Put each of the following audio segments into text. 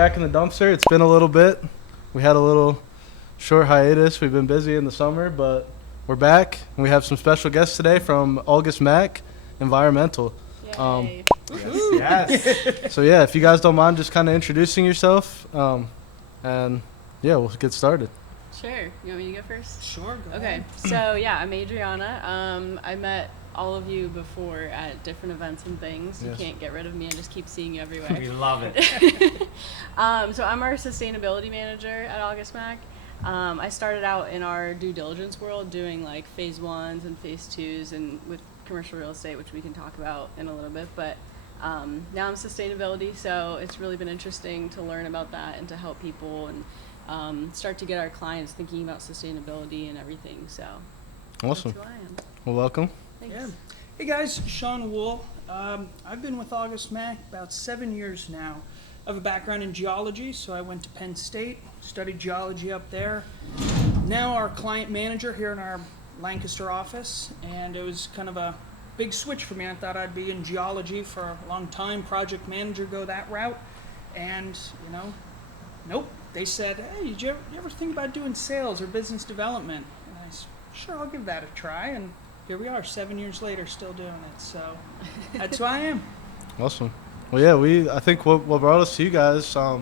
back in the dumpster. It's been a little bit. We had a little short hiatus. We've been busy in the summer, but we're back. And we have some special guests today from August Mack, Environmental. Yay. Yes. So yeah, if you guys don't mind just kind of introducing yourself, and yeah, we'll get started. Sure. You want me to go first? Sure. Go Okay. ahead. So yeah, I'm Adriana. I met all of you before at different events and things. Yes. You can't get rid of me. I just keep seeing you everywhere. We love it. So I'm our sustainability manager at August Mack. I started out in our due diligence world doing like phase 1s and phase 2s and with commercial real estate, which we can talk about in a little bit. But now I'm sustainability, so it's really been interesting to learn about that and to help people and start to get our clients thinking about sustainability and everything. So Awesome. that's who I am. Well, welcome. Thanks. Yeah. Hey guys, Sean Wool. I've been with August Mack about 7 years now. I have a background in geology, so I went to Penn State, studied geology up there. Now our client manager here in our Lancaster office, and it was kind of a big switch for me. I thought I'd be in geology for a long time, project manager, go that route, and nope. They said, hey, did you ever think about doing sales or business development? And I said, sure, I'll give that a try, and here we are 7 years later still doing it, so that's who I am. Awesome. Well, yeah, I think what brought us to you guys, I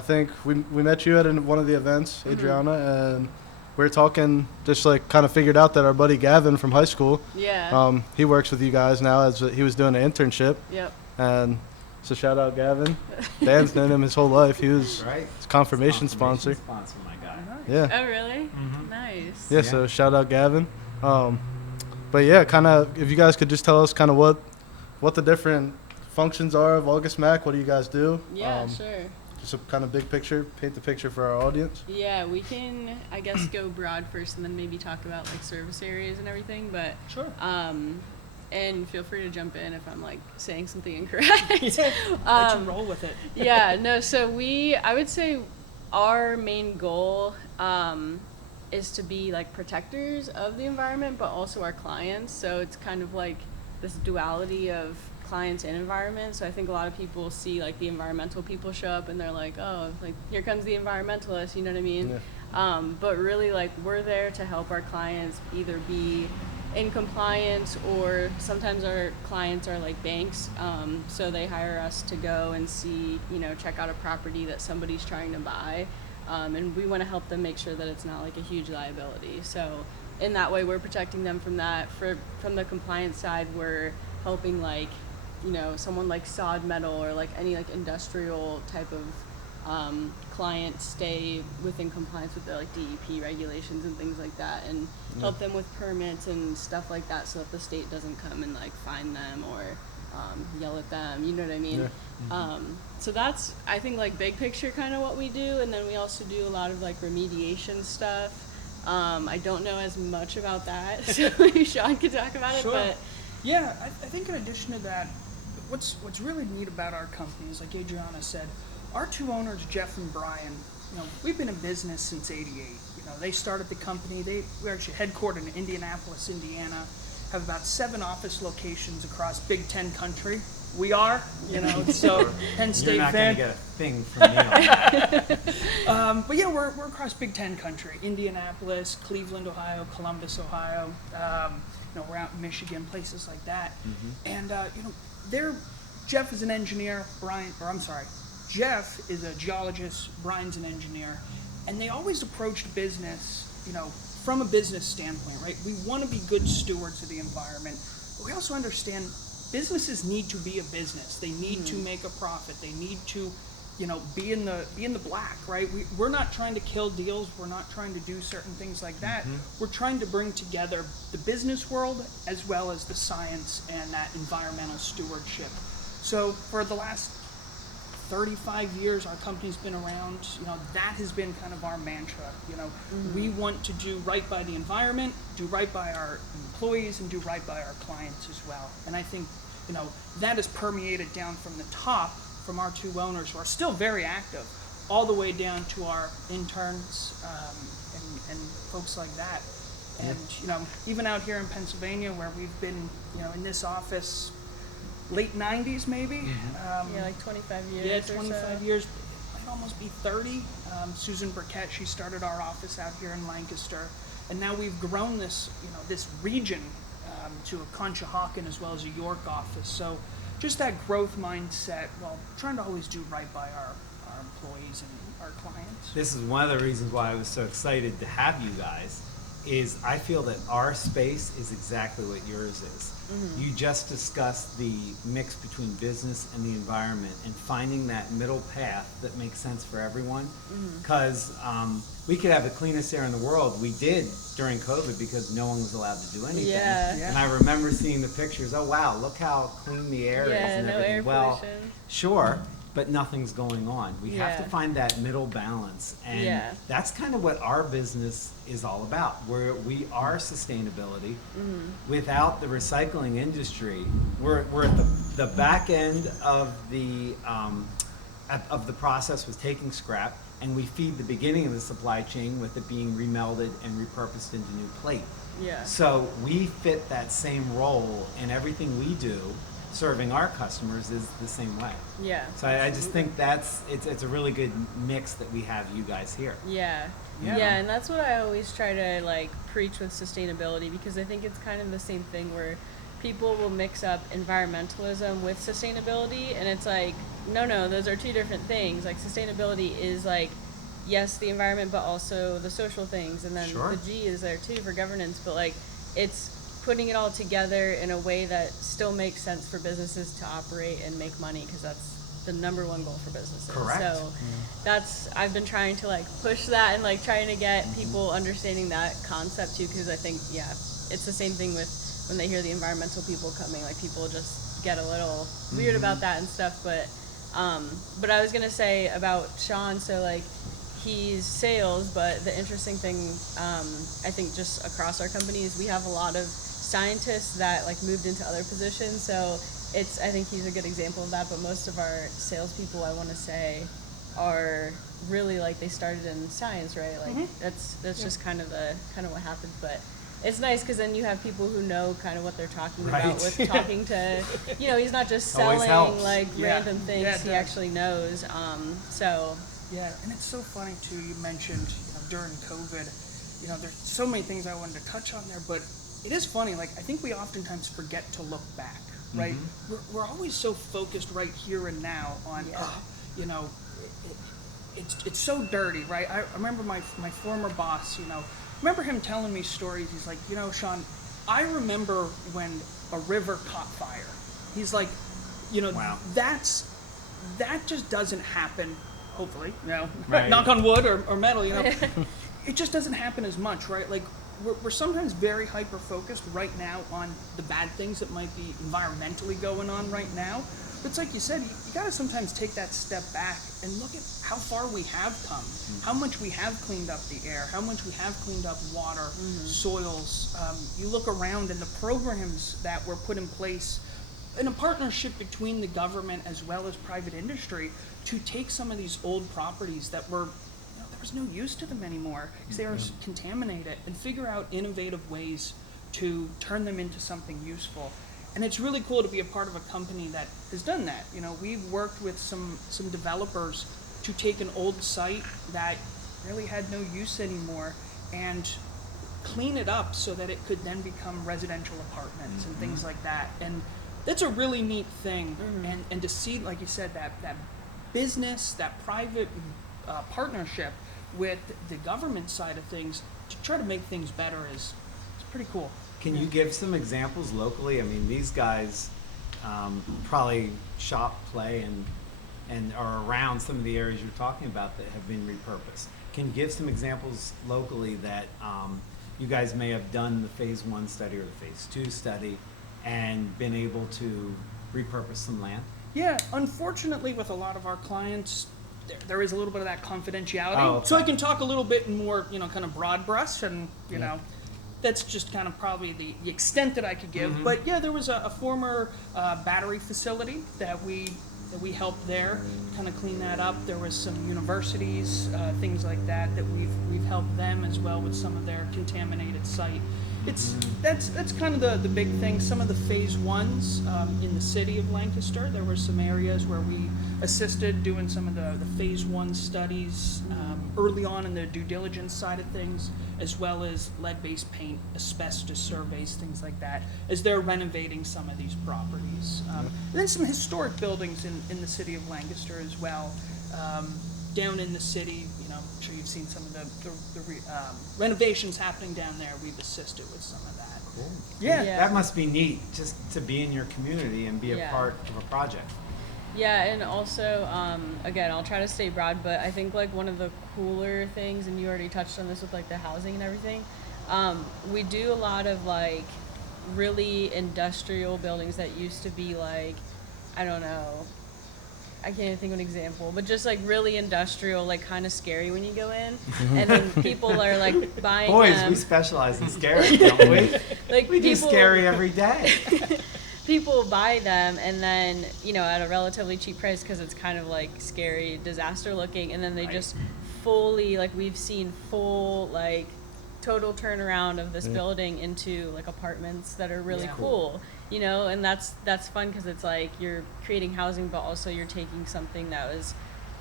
think we met you at one of the events, Adriana, and we were talking, just like kind of figured out that our buddy Gavin from high school, Yeah. he works with you guys now as he was doing an internship. Yep. And so shout out Gavin. Dan's known him his whole life. He was Right. his confirmation sponsor. Sponsor, my guy. Yeah. Oh, really? Mhm. Nice. Yeah, so shout out Gavin. But yeah, kind of if you guys could just tell us kind of what the different functions are of August Mack. What do you guys do? Yeah, sure. Just a kind of big picture, paint the picture for our audience. Yeah, we can, I guess, go broad first and then maybe talk about like service areas and everything. But Sure. and feel free to jump in if I'm like saying something incorrect. Yeah, let you roll with it. Yeah, no, so I would say our main goal is to be like protectors of the environment, but also our clients. So it's kind of like this duality of clients and environment. So I think a lot of people see like the environmental people show up and they're like, oh, like here comes the environmentalist, you know what I mean? Yeah. But really like we're there to help our clients either be in compliance, or sometimes our clients are like banks, so they hire us to go and see, check out a property that somebody's trying to buy, and we want to help them make sure that it's not like a huge liability. So in that way we're protecting them from that. From the compliance side, we're helping like someone like Sahd metal or like any like industrial type of client stay within compliance with the like DEP regulations and things like that, and help them with permits and stuff like that, so that the state doesn't come and like fine them or yell at them, you know what I mean? Yeah. So that's, I think, like big picture kind of what we do. And then we also do a lot of like remediation stuff. I don't know as much about that, so maybe Sean could talk about Sure. it. But Yeah, I think in addition to that, what's really neat about our company is, like Adriana said, our two owners, Jeff and Brian, we've been in business since '88. They started the company. We're actually headquartered in Indianapolis, Indiana, have about 7 office locations across Big Ten country. We are, so Penn State You're not fan. going to get a thing from Neil. But yeah, we're across Big Ten country: Indianapolis, Cleveland, Ohio, Columbus, Ohio. We're out in Michigan, places like that. And Jeff is an engineer. Jeff is a geologist. Brian's an engineer, and they always approached business, from a business standpoint, right? We want to be good stewards of the environment, but we also understand businesses need to be a business. They need to make a profit. They need to, be in the black, right? We're not trying to kill deals. We're not trying to do certain things like that. We're trying to bring together the business world as well as the science and that environmental stewardship. So for the last 35 years our company's been around, that has been kind of our mantra. We want to do right by the environment, do right by our employees, and do right by our clients as well. And I think, that has permeated down from the top, from our two owners who are still very active, all the way down to our interns and folks like that. And even out here in Pennsylvania, where we've been, in this office late 90s maybe. yeah, like 25 years. Yeah, 25 years. might almost be 30. Susan Burkett, she started our office out here in Lancaster, and now we've grown this, this region to a Conshohocken as well as a York office. So just that growth mindset while trying to always do right by our employees and our clients. This is one of the reasons why I was so excited to have you guys, is I feel that our space is exactly what yours is. You just discussed the mix between business and the environment and finding that middle path that makes sense for everyone. Because we could have the cleanest air in the world. We did during COVID because no one was allowed to do anything. Yeah. And I remember seeing the pictures. Oh wow, look how clean the air is and no everything. air Well, pollution. sure, but nothing's going on. We have to Yeah. find that middle balance, and Yeah. that's kind of what our business is all about. We are sustainability. Without the recycling industry, we're at the back end of the process with taking scrap, and we feed the beginning of the supply chain with it being remelded and repurposed into new plate. Yeah. So we fit that same role, and everything we do serving our customers is the same way. Yeah. So I just think it's a really good mix that we have you guys here. Yeah. Yeah. Yeah, and that's what I always try to like preach with sustainability, because I think it's kind of the same thing where people will mix up environmentalism with sustainability, and it's like, no, those are two different things. Like sustainability is like, yes, the environment, but also the social things, and then Sure. the G is there too for governance, but like it's putting it all together in a way that still makes sense for businesses to operate and make money, because that's the number one goal for businesses. Correct. So I've been trying to like push that and like trying to get people understanding that concept too, because I think, yeah, it's the same thing with when they hear the environmental people coming, like people just get a little weird about that and stuff. But I was gonna say about Sean, so like he's sales, but the interesting thing, I think just across our company is we have a lot of scientists that like moved into other positions. So I think he's a good example of that, but most of our salespeople, I want to say, are really like they started in science, right? Like that's just kind of what happened. But it's nice because then you have people who know kind of what they're talking Right. about with talking to, he's not just Always selling helps. like Yeah. random things. Yeah, it He does. actually knows. So Yeah, and it's so funny too. You mentioned during COVID, there's so many things I wanted to touch on there, but it is funny. Like I think we oftentimes forget to look back, right? We're always so focused right here and now on, it's so dirty, right? I remember my former boss. Remember him telling me stories. He's like, Sean, I remember when a river caught fire. He's like, Wow. that just doesn't happen. Hopefully, Right. knock on wood or metal, it just doesn't happen as much, right? Like we're sometimes very hyper focused right now on the bad things that might be environmentally going on right now. But it's like you said, you got to sometimes take that step back and look at how far we have come, how much we have cleaned up the air, how much we have cleaned up water, soils. You look around and the programs that were put in place in a partnership between the government as well as private industry to take some of these old properties that were, there was no use to them anymore because they were contaminated, and figure out innovative ways to turn them into something useful. And it's really cool to be a part of a company that has done that. We've worked with some developers to take an old site that really had no use anymore and clean it up so that it could then become residential apartments and things like that. And that's a really neat thing. And to see, like you said, that business, that private partnership with the government side of things to try to make things better is pretty cool. Can you give some examples locally? I mean, these guys probably shop, play, and are around some of the areas you're talking about that have been repurposed. Can you give some examples locally that you guys may have done the phase 1 study or the phase 2 study and been able to repurpose some land? Yeah, unfortunately with a lot of our clients, there is a little bit of that confidentiality. Oh, okay. So I can talk a little bit more, kind of broad brush, and, that's just kind of probably the extent that I could give. But yeah, there was a former battery facility that we helped there, kind of clean that up. There was some universities, things like that we've helped them as well with some of their contaminated site. That's kind of the big thing. Some of the phase 1s in the city of Lancaster, there were some areas where we assisted doing some of the phase 1 studies early on in the due diligence side of things, as well as lead-based paint, asbestos surveys, things like that, as they're renovating some of these properties. And then some historic buildings in the city of Lancaster as well. Down in the city, I'm sure you've seen some of the renovations happening down there. We've assisted with some of that. Cool. Yeah. That must be neat, just to be in your community and be a Yeah. part of a project. Yeah, and also, again, I'll try to stay broad, but I think like one of the cooler things, and you already touched on this with like the housing and everything, we do a lot of like really industrial buildings that used to be like, I don't know, I can't even think of an example, but just like really industrial, like kind of scary when you go in, and then people are like buying Boys, them. we specialize in scary, don't we? Like We do people- scary every day. People buy them and then, at a relatively cheap price because it's kind of like scary, disaster looking, and then they just fully, like we've seen full, like total turnaround of this building into like apartments that are really cool, and that's fun because it's like you're creating housing, but also you're taking something that was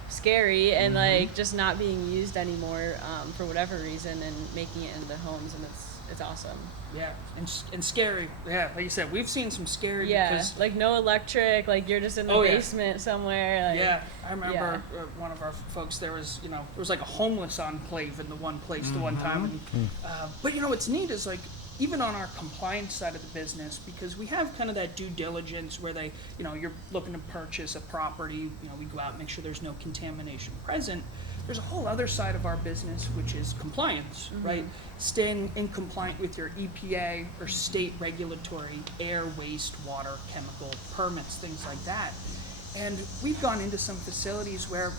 scary and like just not being used anymore for whatever reason and making it into homes, and it's awesome. Yeah, and scary. Yeah, like you said, we've seen some scary. Yeah, because, like no electric, like you're just in the basement somewhere. Like, yeah, I remember one of our folks. There was like a homeless enclave in the one place the one time. And, but what's neat is like even on our compliance side of the business, because we have kind of that due diligence where they, you're looking to purchase a property. We go out and make sure there's no contamination present. There's a whole other side of our business, which is compliance, right? Staying in compliant with your EPA or state regulatory air, waste, water, chemical permits, things like that. And we've gone into some facilities where,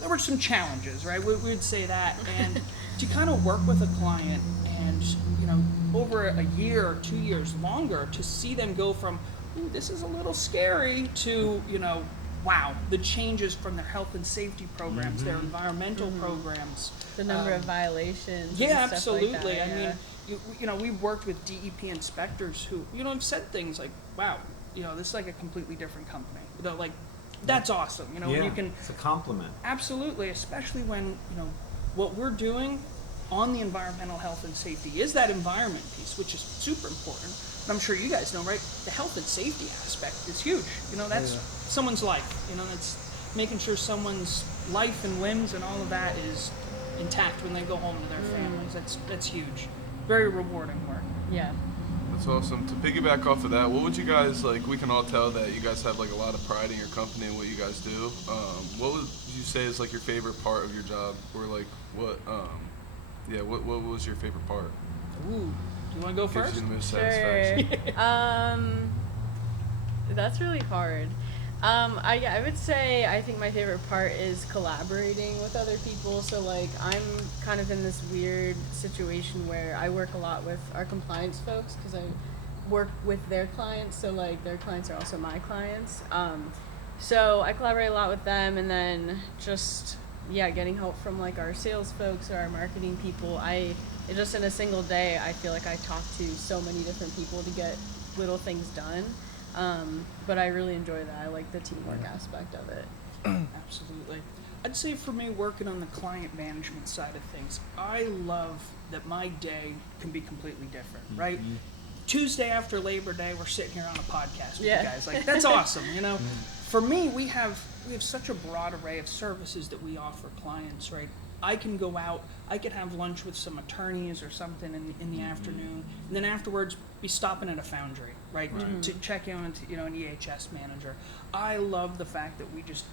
there were some challenges, right? We would say that. And to kind of work with a client and, over a year or 2 years longer to see them go from, ooh, this is a little scary to, wow, the changes from their health and safety programs, their environmental programs. the number of violations. Yeah, and stuff absolutely. Like that, I mean, we've worked with DEP inspectors who, have said things like, wow, this is like a completely different company. Like, that's awesome. When you can, it's a compliment. absolutely, especially when, what we're doing on the environmental health and safety is that environment piece, which is super important. I'm sure you guys know, right? The health and safety aspect is huge. That's someone's life. That's making sure someone's life and limbs and all of that is intact when they go home to their families. That's huge. Very rewarding work. Yeah. That's awesome. To piggyback off of that, what would you guys like? We can all tell that you guys have like a lot of pride in your company and what you guys do. What would you say is like your favorite part of your job, or like what? What was your favorite part? Ooh. Do you want to go Gives first? you the most Sure. satisfaction. That's really hard. I would say I think my favorite part is collaborating with other people. So like I'm kind of in this weird situation where I work a lot with our compliance folks because I work with their clients. So like their clients are also my clients. So I collaborate a lot with them, and then just getting help from like our sales folks or our marketing people. Just in a single day, I feel like I talk to so many different people to get little things done. But I really enjoy that. I like the teamwork aspect of it. Absolutely. I'd say for me, working on the client management side of things, I love that my day can be completely different, right? Tuesday after Labor Day, we're sitting here on a podcast with you guys. Like, that's awesome, For me, we have such a broad array of services that we offer clients, right? I can go out, I could have lunch with some attorneys or something in the afternoon, and then afterwards be stopping at a foundry, right? To check in with, an EHS manager. I love the fact that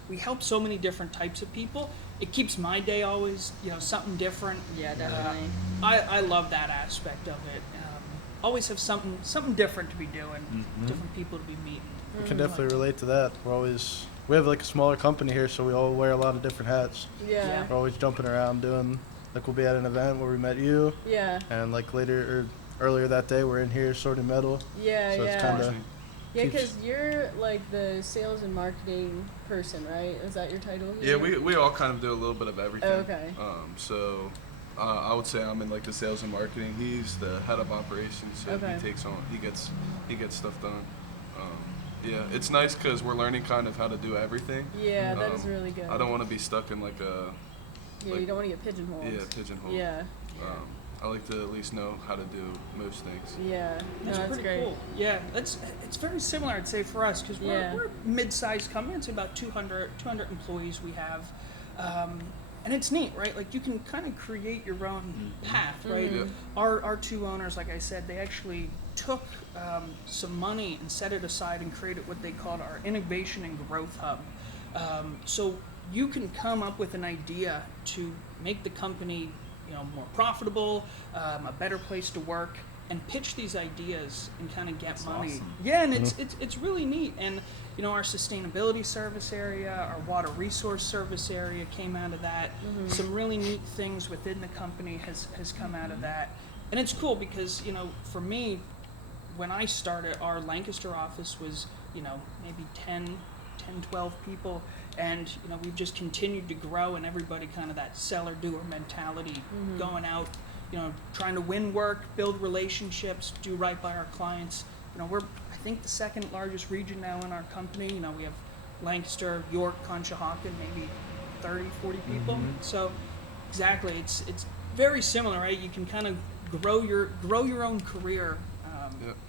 we help so many different types of people. It keeps my day always, something different. Yeah, definitely. I love that aspect of it. Always have something different to be doing, different people to be meeting. We can definitely relate to that. We have like a smaller company here, so we all wear a lot of different hats. Yeah. We're always jumping around doing, like we'll be at an event where we met you, Yeah. and like earlier that day we're in here sorting metal. Yeah. So yeah. it's kind of Yeah, because you're like the sales and marketing person, right? Is that your title? Yeah, we all kind of do a little bit of everything. Oh, okay. I would say I'm in like the sales and marketing. He's the head of operations, so Okay. he gets stuff done. Yeah, it's nice because we're learning kind of how to do everything. Yeah, that is really good. I don't want to be stuck in like a Yeah, you don't want to get pigeonholed. pigeonhole. Yeah. I like to at least know how to do most things. Yeah. No, That's that's pretty great. cool. Yeah, it's very similar, I'd say, for us, because Yeah. we're a mid-sized company. It's about 200 employees we have. And it's neat, right? Like, you can kind of create your own path, right? Yeah. Our two owners, like I said, they actually took some money and set it aside and created what they called our Innovation and Growth Hub. So you can come up with an idea to make the company, more profitable, a better place to work, and pitch these ideas and kind of get That's money. awesome. Yeah, and it's really neat. And our sustainability service area, our water resource service area came out of that. Some really neat things within the company has come out of that. And it's cool because, for me, when I started, our Lancaster office was, maybe 12 people. And, we've just continued to grow, and everybody kind of that seller-doer mentality, going out, trying to win work, build relationships, do right by our clients. We're, I think, the second largest region now in our company. We have Lancaster, York, Conshohocken, maybe 30, 40 people. So exactly, it's very similar, right? You can kind of grow your own career.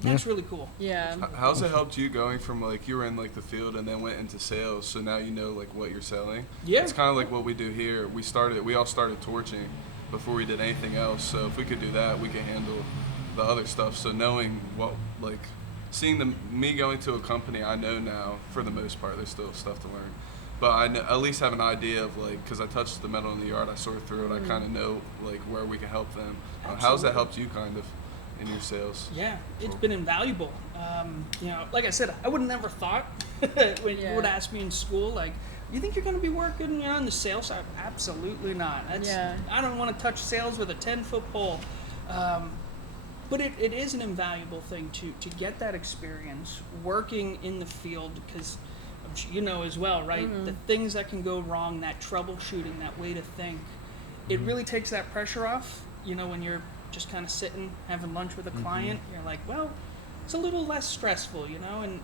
That's really cool. Yeah. How's it helped you going from like you were in like the field and then went into sales, so now you know like what you're selling? Yeah. It's kind of like what we do here. We all started torching before we did anything else. So if we could do that, we could handle the other stuff. So knowing what seeing me going to a company, I know now for the most part. There's still stuff to learn, but I know, at least have an idea of because I touched the metal in the yard, I sort through it. I kind of know where we can help them. How's that helped you kind of in your sales? Yeah, it's been invaluable. Like I said, I would have never thought when you would ask me in school, you think you're going to be working on the sales side? Absolutely not. I don't want to touch sales with a 10-foot pole. But it is an invaluable thing to get that experience working in the field, because as well, right? The things that can go wrong, that troubleshooting, that way to think, it really takes that pressure off. When you're just kind of sitting, having lunch with a client, you're like, well, it's a little less stressful, and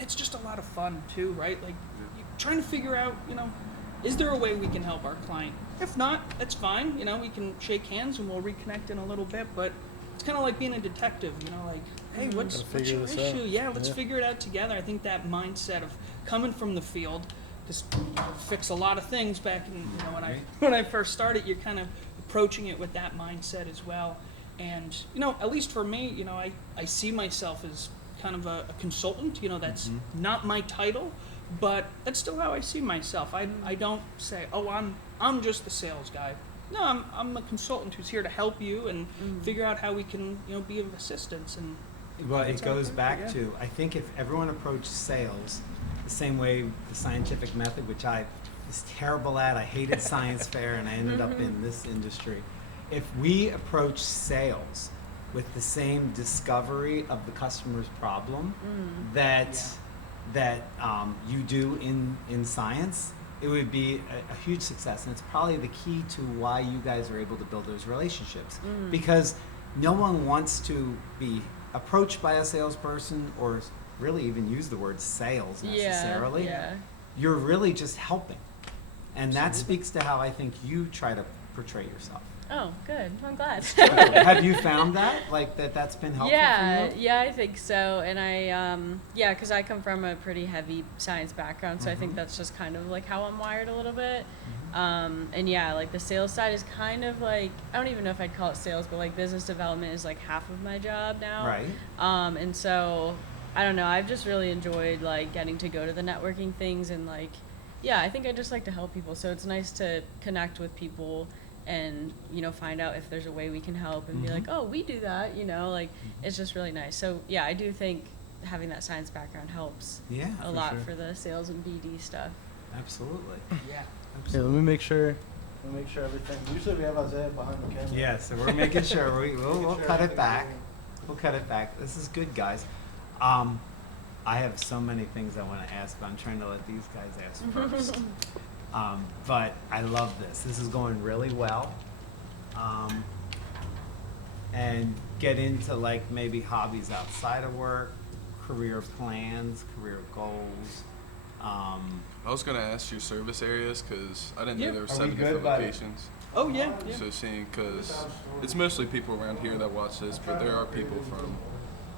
it's just a lot of fun too, right? Like, you're trying to figure out, is there a way we can help our client? If not, that's fine. We can shake hands and we'll reconnect in a little bit, but it's kind of like being a detective, hey, what's your issue? Yeah, let's figure it out together. I think that mindset of coming from the field, just fix a lot of things back in, when I first started, you're kind of approaching it with that mindset as well. And, at least for me, I see myself as kind of a consultant, that's not my title, but that's still how I see myself. I don't say, oh, I'm just the sales guy. No, I'm a consultant who's here to help you and figure out how we can, be of assistance. And Well, it goes back to, I think if everyone approached sales the same way the scientific method, which I was terrible at, I hated science fair, and I ended up in this industry. If we approach sales with the same discovery of the customer's problem that you do in science, it would be a huge success. And it's probably the key to why you guys are able to build those relationships. Because no one wants to be approached by a salesperson or really even use the word sales necessarily. You're really just helping. And that speaks to how I think you try to portray yourself. Oh, good. I'm glad. Have you found that? That's been helpful for you? Yeah, I think so. And I, because I come from a pretty heavy science background, so I think that's just kind of how I'm wired a little bit. And the sales side is kind of I don't even know if I'd call it sales, but business development is half of my job now. Right. And so, I don't know, I've just really enjoyed getting to go to the networking things and I think I just like to help people. So it's nice to connect with people and find out if there's a way we can help and be like, oh, we do that, it's just really nice. So I do think having that science background helps a lot for the sales and BD stuff. Absolutely. yeah. Yeah, let me make sure everything. Usually we have Isaiah behind the camera. Yeah, so we're making sure we'll cut it back. everything- We'll cut it back. This is good, guys. I have so many things I want to ask, but I'm trying to let these guys ask first. But I love this. This is going really well. And get into maybe hobbies outside of work, career plans, career goals. I was gonna ask your service areas because I didn't Yeah. know there were Are we 7 good, different buddy? locations. Oh yeah, yeah. So seeing, because it's mostly people around here that watch this, but there are people from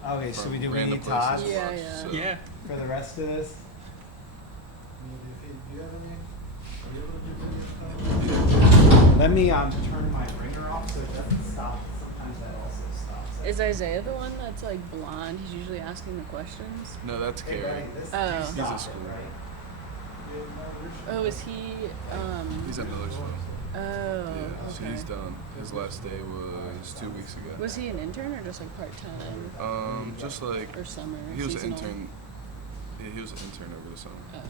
Okay, so we random need places Todd to Yeah, watch, yeah. so- Yeah. for the rest of this? Let me turn my ringer off so it doesn't stop. Sometimes that also stops. Is Isaiah the one that's like blonde? He's usually asking the questions. No, that's Hey, Carrie. buddy, this, Oh. you He's stop in it, school. right? Oh, is he? He's at Millersville. Oh, Yeah, so okay. he's done. His last day was 2 weeks ago. Was he an intern or just like part time Just like or summer? he was an seasonal? intern. Yeah, he was an intern over the summer. Oh.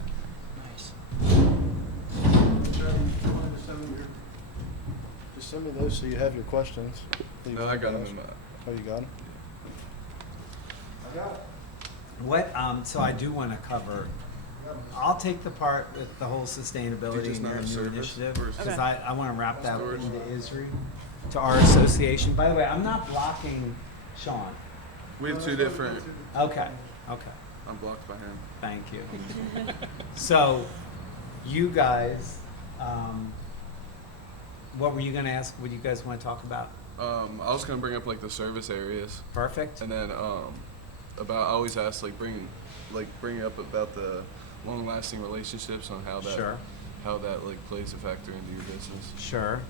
Nice. Just send me those so you have your questions. that you No, I wanted got to him ask. in my. Oh, you got them? What, so I do want to cover, I'll take the part with the whole sustainability just and not your have new service initiative, versus- because Okay. I want to wrap that Storage. into ISRI, to our association. By the way, I'm not blocking Sean. We have 2 different. Okay. I'm blocked by him. Thank you. So, you guys, what were you going to ask? What do you guys want to talk about? I was gonna bring up like the service areas, Perfect. and then about I always ask bring up about the long-lasting relationships on how that Sure. plays a factor into your business. Sure.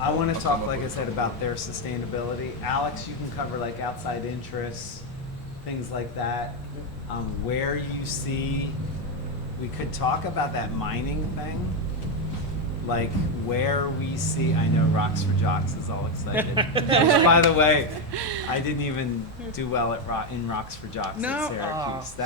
I want to I'll talk, come up like I with said, something. about their sustainability. Alex, you can cover like outside interests, things like that. Where you see, we could talk about that mining thing. Like where we see, I know Rocks for Jocks is all excited. Which, by the way, I didn't even do well at in Rocks for Jocks No? at Syracuse. Aw.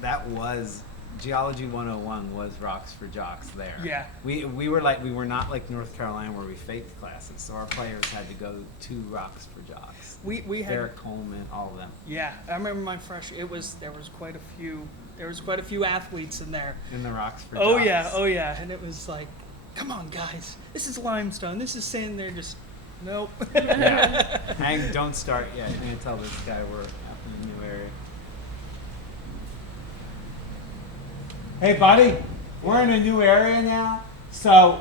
That was Geology 101 was Rocks for Jocks there. Yeah. We were not like North Carolina where we faked classes, so our players had to go to Rocks for Jocks. We had Derek Coleman, all of them. yeah. I remember my freshman. There was quite a few athletes in there. In the Rocks for Oh Jocks. yeah, and it was like, come on guys, this is limestone. This is sand. They're just nope. Yeah. Don't start yet. I'm gonna tell this guy we're up in a new area. Hey buddy, we're in a new area now, so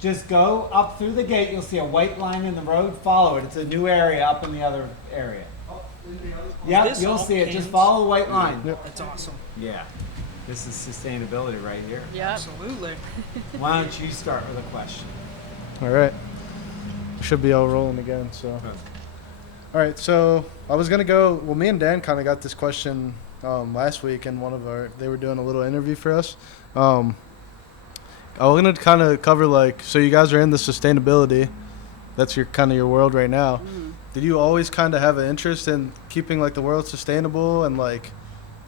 just go up through the gate. You'll see a white line in the road. Follow it. It's a new area up in the other area. Yeah, This you'll all see it. Just Canes? follow the white line. That's awesome. Yeah, this is sustainability right here. Yep. Absolutely. Why don't you start with a question? All right. Should be all rolling again. So, all right. So I was gonna go. Well, me and Dan kind of got this question last week, and they were doing a little interview for us. I'm gonna kind of cover so you guys are in the sustainability. That's your world right now. Did you always kind of have an interest in keeping the world sustainable and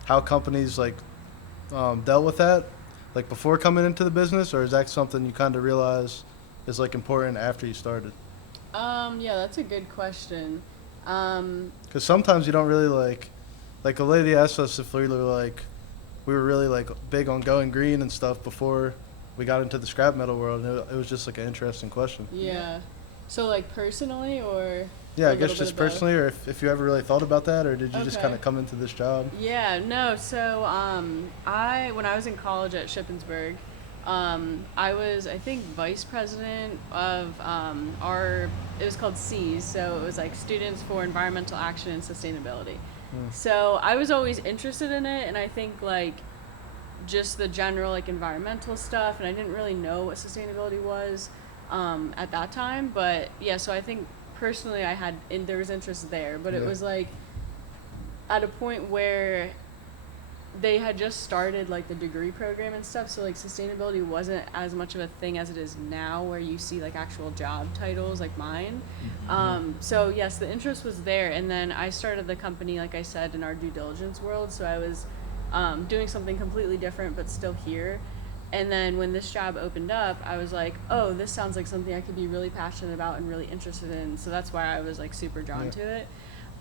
how companies dealt with that before coming into the business, or is that something you kind of realize is important after you started? Yeah, that's a good question. Because sometimes you don't really a lady asked us if we were really big on going green and stuff before we got into the scrap metal world. And it was just an interesting question. Yeah. So personally or? Yeah, a I guess little bit just of both? personally, or if you ever really thought about that, or did you just Okay. kind of come into this job? Yeah, no. So when I was in college at Shippensburg, I was vice president of it was called SEAS, so it was Students for Environmental Action and Sustainability. So I was always interested in it, and I think just the general environmental stuff, and I didn't really know what sustainability was at that time, but yeah. So I think personally there was interest there, but it Yeah. was at a point where they had just started the degree program and stuff, so sustainability wasn't as much of a thing as it is now, where you see actual job titles like mine. So yes, the interest was there, and then I started the company, like I said, in our due diligence world, so I was doing something completely different but still here. And then when this job opened up, I was like, oh, this sounds like something I could be really passionate about and really interested in, so that's why I was super drawn to it.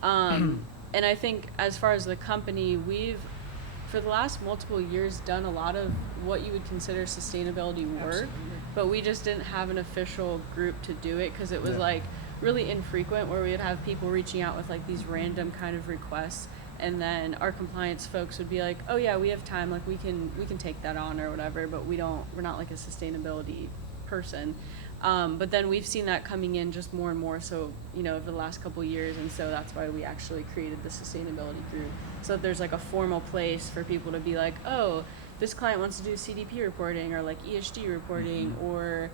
And I think as far as the company, we've for the last multiple years done a lot of what you would consider sustainability work. Absolutely. But we just didn't have an official group to do it, because it was really infrequent, where we would have people reaching out with these random kind of requests, and then our compliance folks would be like, oh yeah, we have time, like we can take that on or whatever, but we're not like a sustainability person. But then we've seen that coming in just more and more so, over the last couple of years, and so that's why we actually created the sustainability group. So that there's like a formal place for people to be like, oh, this client wants to do CDP reporting or like ESG reporting, or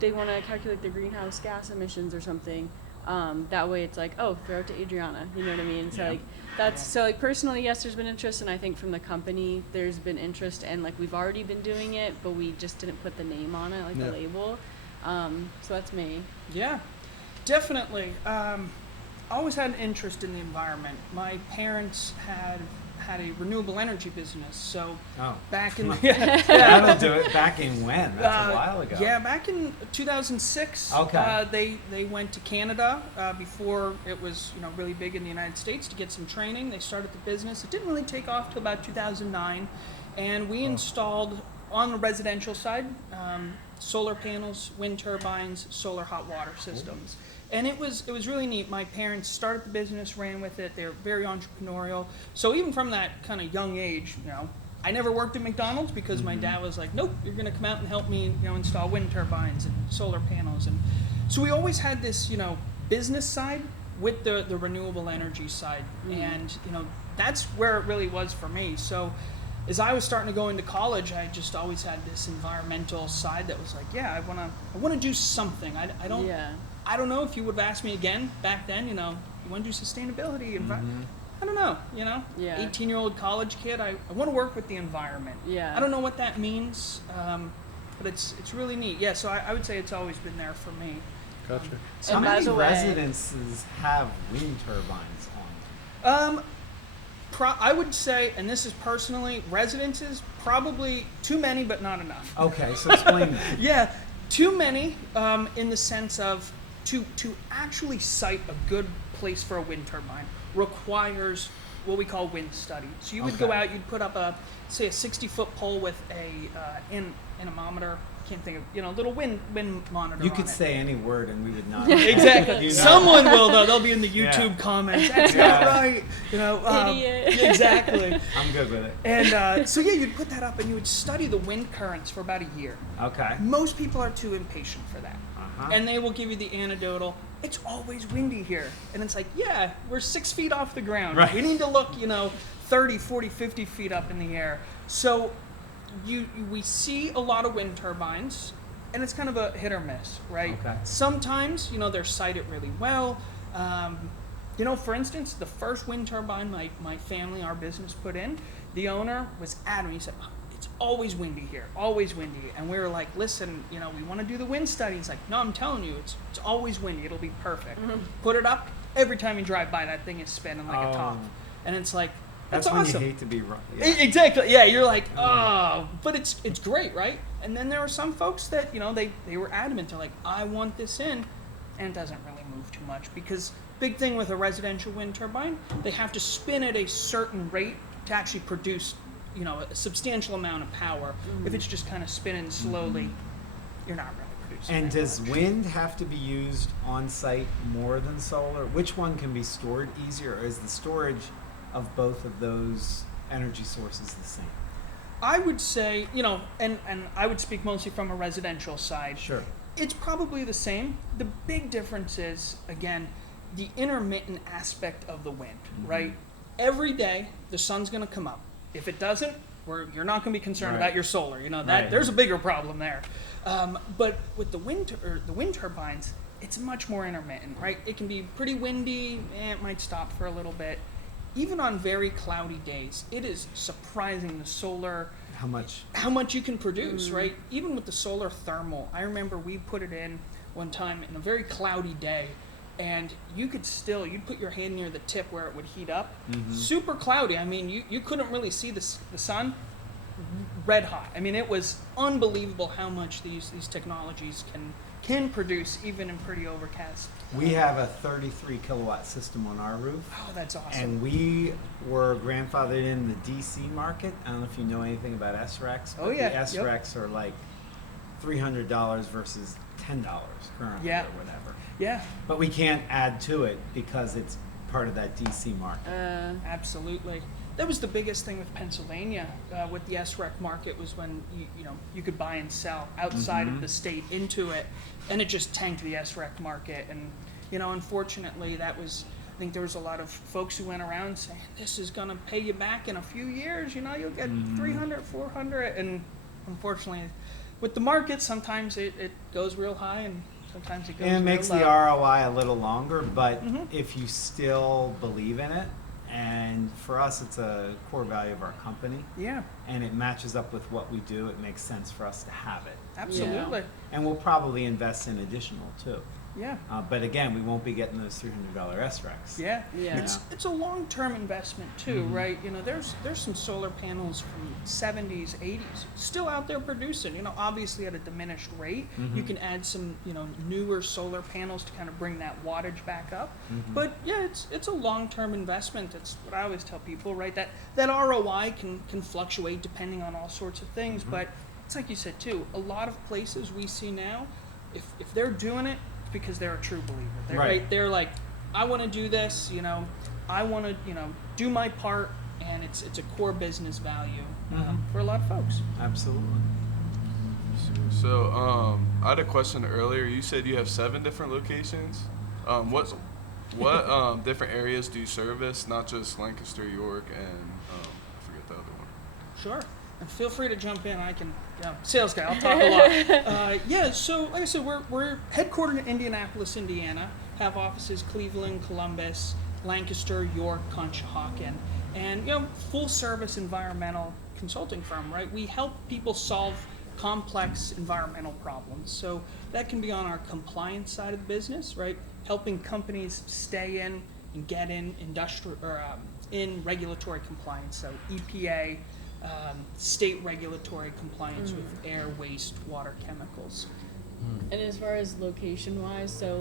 they want to calculate their greenhouse gas emissions or something. That way it's like, oh, throw it to Adriana, you know what I mean? So like that's so like personally, yes, there's been interest, and I think from the company there's been interest, and like we've already been doing it, but we just didn't put the name on it, like the label. So that's me. Yeah, definitely. Always had an interest in the environment. My parents had a renewable energy business, so back in That'll do it. Back in when? That's a while ago. Yeah, back in 2006. Okay. They went to Canada before it was really big in the United States to get some training. They started the business. It didn't really take off till about 2009, and we installed on the residential side solar panels, wind turbines, solar hot water systems. And it was really neat. My parents started the business, ran with it. They're very entrepreneurial. So even from that kind of young age, I never worked at McDonald's because my dad was like, nope, you're going to come out and help me, install wind turbines and solar panels. And so we always had this, business side with the renewable energy side. And, that's where it really was for me. So as I was starting to go into college, I just always had this environmental side that was like, yeah, I want to do something. I don't know if you would have asked me again back then, you want to do sustainability, I don't know, 18-year-old college kid, I want to work with the environment. Yeah. I don't know what that means, but it's really neat. Yeah, so I would say it's always been there for me. Gotcha. How many residences have wind turbines on? I would say, and this is personally, residences, probably too many, but not enough. Okay, so explain that. Yeah, too many in the sense of to actually site a good place for a wind turbine requires what we call wind study. So you would go out, you'd put up a 60-foot pole with a anemometer. Can't think of a little wind monitor. You could say any word and we would not. Exactly. Someone will though. They'll be in the YouTube comments. That's not right. Idiot. Exactly. I'm good with it. And so you'd put that up and you would study the wind currents for about a year. Okay. Most people are too impatient for that, and they will give you the anecdotal. It's always windy here, and it's like, yeah, we're 6 feet off the ground. Right. We need to look, 30, 40, 50 feet up in the air. So we see a lot of wind turbines, and it's kind of a hit or miss, right? Okay. Sometimes, they're sited really well. For instance, the first wind turbine my family, our business put in, the owner was adamant. He said, it's always windy here, always windy. And we were like, listen, we want to do the wind study. He's like, no, I'm telling you, it's always windy. It'll be perfect. Put it up. Every time you drive by, that thing is spinning like a top. And it's like, that's awesome. When you hate to be wrong. Yeah. Exactly. Yeah, you're like, oh, but it's great, right? And then there were some folks that they were adamant. They're like, I want this in, and it doesn't really move too much because big thing with a residential wind turbine, they have to spin at a certain rate to actually produce a substantial amount of power. If it's just kind of spinning slowly, you're not really producing. And that does much. wind have to be used on site more than solar? Which one can be stored easier, or is the storage of both of those energy sources the same? I would say, and I would speak mostly from a residential side. Sure. It's probably the same. The big difference is, again, the intermittent aspect of the wind, right? Every day, the sun's going to come up. If it doesn't, you're not going to be concerned about your solar. There's a bigger problem there. But with the wind turbines, it's much more intermittent, right? It can be pretty windy, it might stop for a little bit. Even on very cloudy days, it is surprising the solar, How much you can produce, right? Even with the solar thermal, I remember we put it in one time in a very cloudy day, and you'd put your hand near the tip where it would heat up. Super cloudy. I mean, you couldn't really see the sun. Red hot. I mean, it was unbelievable how much these technologies can produce even in pretty overcast. We have a 33 kilowatt system on our roof. Oh, that's awesome. And we were grandfathered in the DC market. I don't know if you know anything about SRECs. But the SRECs are like $300 versus $10 currently or whatever. Yeah. But we can't add to it because it's part of that DC market. Absolutely. That was the biggest thing with Pennsylvania, with the SREC market, was when you could buy and sell outside of the state into it, and it just tanked the SREC market. And unfortunately, I think there was a lot of folks who went around saying, this is going to pay you back in a few years, you'll get 300, 400, and unfortunately, with the market, sometimes it goes real high and sometimes it goes And it real makes the low. ROI a little longer, but if you still believe in it, and for us, it's a core value of our company, Yeah, and it matches up with what we do, it makes sense for us to have it. absolutely. And we'll probably invest in additional too. Yeah. But again, we won't be getting those $300 SRECs. Yeah, Yeah. It's a long-term investment too, right? There's some solar panels from 70s, 80s still out there producing. Obviously at a diminished rate. You can add some newer solar panels to kind of bring that wattage back up. But yeah, it's a long-term investment. That's what I always tell people, right? That ROI can fluctuate depending on all sorts of things. But it's like you said too. A lot of places we see now, if they're doing it, because they're a true believer. Right. They're like, I want to do this, I want to, do my part, and it's a core business value for a lot of folks. Absolutely. So, I had a question earlier. You said you have 7 different locations. What different areas do you service? Not just Lancaster, York, and I forget the other one. Sure. And feel free to jump in. I can, sales guy, I'll talk a lot. So like I said, we're headquartered in Indianapolis, Indiana, have offices Cleveland, Columbus, Lancaster, York, Conshohocken, and full service environmental consulting firm, right? We help people solve complex environmental problems. So that can be on our compliance side of the business, right? Helping companies stay in and get in in regulatory compliance, so EPA, state regulatory compliance with air, waste, water, chemicals. And as far as location-wise, so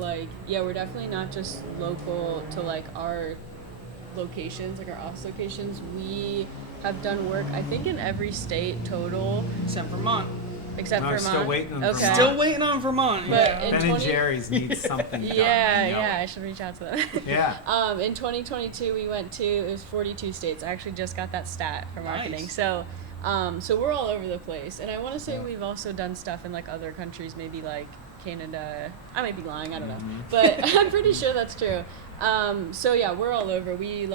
we're definitely not just local to our locations, our office locations. We have done work, I think, in every state total, Except Vermont. except No, Vermont. still waiting on Okay. Vermont. Still waiting on Vermont. But yeah. in Ben 20 and Jerry's needs something done. Yeah, I should reach out to them. Yeah. In 2022, we went to, it was 42 states. I actually just got that stat for marketing. Nice. So we're all over the place. And I want to say we've also done stuff in other countries, maybe Canada. I might be lying, I don't know. But I'm pretty sure that's true. So yeah, we're all over. We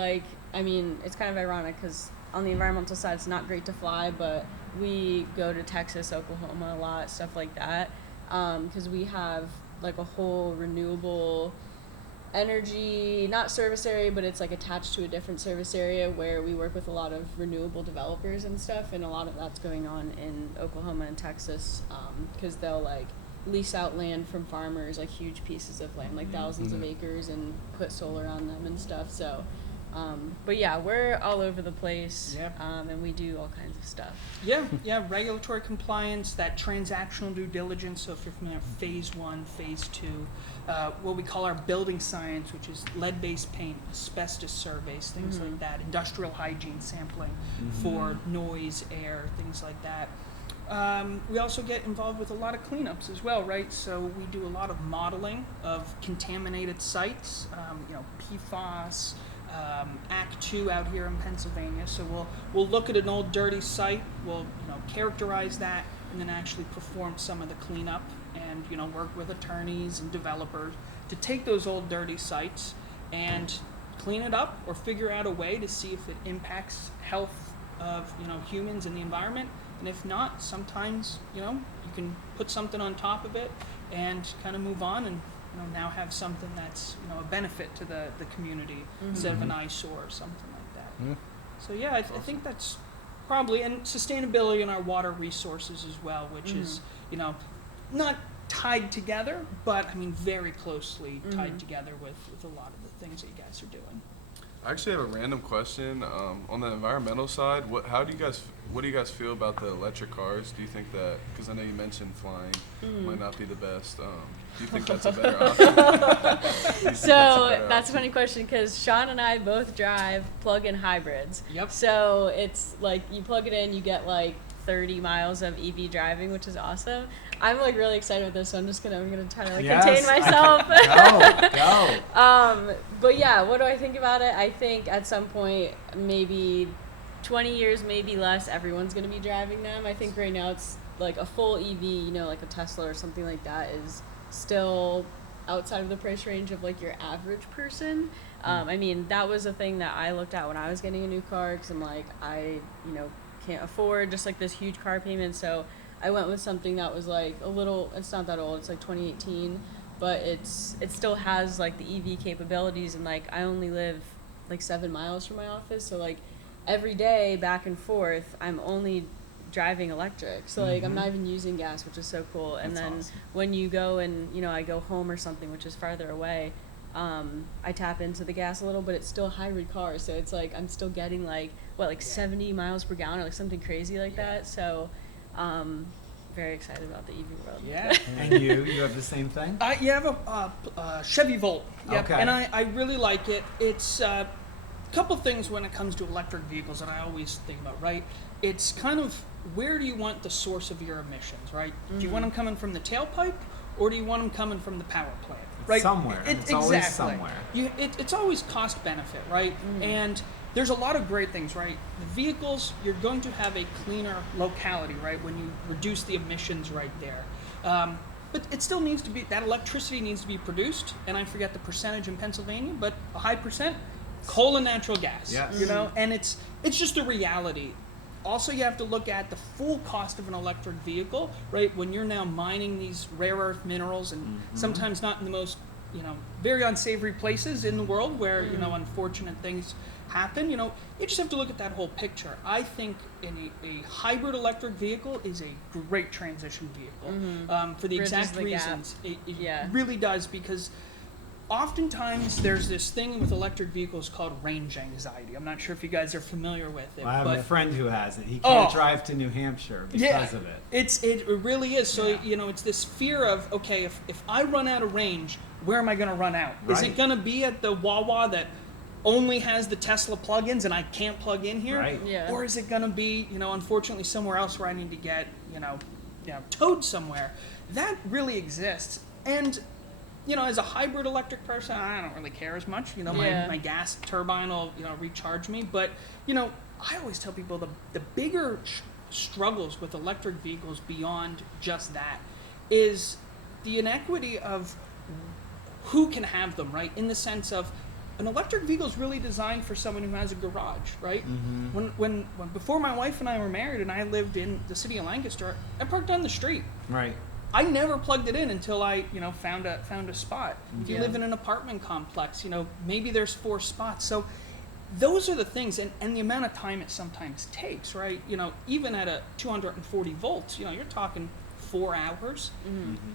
it's kind of ironic because on the environmental side, it's not great to fly, but we go to Texas, Oklahoma a lot, stuff like that. Because we have a whole renewable energy, not service area, but it's attached to a different service area where we work with a lot of renewable developers and stuff, and a lot of that's going on in Oklahoma and Texas, because they'll lease out land from farmers, huge pieces of land, thousands of acres, and put solar on them and stuff. So but yeah, we're all over the place. Yep. And we do all kinds of stuff. Yeah, regulatory compliance, that transactional due diligence. So if you're familiar with phase 1, phase 2, what we call our building science, which is lead-based paint, asbestos surveys, things like that, industrial hygiene sampling for noise, air, things like that. We also get involved with a lot of cleanups as well, right? So we do a lot of modeling of contaminated sites, PFAS, Act 2 out here in Pennsylvania. So we'll look at an old dirty site, we'll characterize that, and then actually perform some of the cleanup, and work with attorneys and developers to take those old dirty sites and clean it up or figure out a way to see if it impacts health of humans and the environment. And if not, sometimes you can put something on top of it and kind of move on and now have something that's a benefit to the community instead of an eyesore or something like that. So yeah, I think that's probably, and sustainability in our water resources as well, which is not tied together, but very closely tied together with a lot of the things that you guys are doing. I actually have a random question on the environmental side. What do you guys feel about the electric cars? Do you think that, because I know you mentioned flying might not be the best, do you think that's a better option? So that's a funny question because Sean and I both drive plug-in hybrids. Yep. So it's you plug it in, you get 30 miles of EV driving, which is awesome. I'm like really excited with this, so I'm gonna try to like Yes, contain myself. Go. But yeah, what do I think about it? I think at some point, maybe 20 years, maybe less, everyone's gonna be driving them. I think right now it's like a full EV, you know, like a Tesla or something like that, is still outside of the price range of like your average person. I mean, that was a thing that I looked at when I was getting a new car, because I'm like, I, you know, can't afford just like this huge car payment. So I went with something that was like a little, it's not that old, it's like 2018, but it still has like the EV capabilities, and like I only live like 7 miles from my office, so like every day back and forth I'm only driving electric, so like I'm not even using gas, which is so cool. And That's then awesome. when you go and, you know, I go home or something, which is farther away, I tap into the gas a little, but it's still a hybrid car, so it's like I'm still getting like 70 miles per gallon or like something crazy like that. So very excited about the EV world. Yeah. And you have the same thing? You have a Chevy Volt. Yep. Okay. And I really like it. It's a couple things when it comes to electric vehicles that I always think about, right? It's kind of, where do you want the source of your emissions, right? Do you want them coming from the tailpipe, or do you want them coming from the power plant? Right? Somewhere. It's always somewhere. It's always cost benefit, right? And there's a lot of great things, right? The vehicles, you're going to have a cleaner locality, right? When you reduce the emissions right there. But it still needs to be, that electricity needs to be produced, and I forget the percentage in Pennsylvania, but a high percent, coal and natural gas. Yes. You know, and it's just a reality. Also, you have to look at the full cost of an electric vehicle, right? When you're now mining these rare earth minerals, and sometimes not in the most, you know, very unsavory places in the world where, you know, unfortunate things happen, you know, you just have to look at that whole picture. I think a hybrid electric vehicle is a great transition vehicle for the Bridges exact the gap. reasons. It Yeah. really does, because oftentimes there's this thing with electric vehicles called range anxiety. I'm not sure if you guys are familiar with it. I have but a friend who has it. He can't Oh. drive to New Hampshire because of it. It really is. So, you know, it's this fear of, okay, if I run out of range, where am I going to run out? Is it Right. going to be at the Wawa that only has the Tesla plugins and I can't plug in here? Right. Yeah. Or is it going to be, you know, unfortunately somewhere else where I need to get, you know, towed somewhere? That really exists. And, you know, as a hybrid electric person, I don't really care as much. You know, Yeah. my gas turbine will, you know, recharge me. But, you know, I always tell people the bigger struggles with electric vehicles beyond just that is the inequity of who can have them, right? In the sense of, an electric vehicle is really designed for someone who has a garage, right? When before my wife and I were married and I lived in the city of Lancaster, I parked on the street. Right. I never plugged it in until I, you know, found a spot. If you live in an apartment complex, you know, maybe there's 4 spots. So those are the things, and the amount of time it sometimes takes, right? You know, even at a 240 volts, you know, you're talking 4 hours.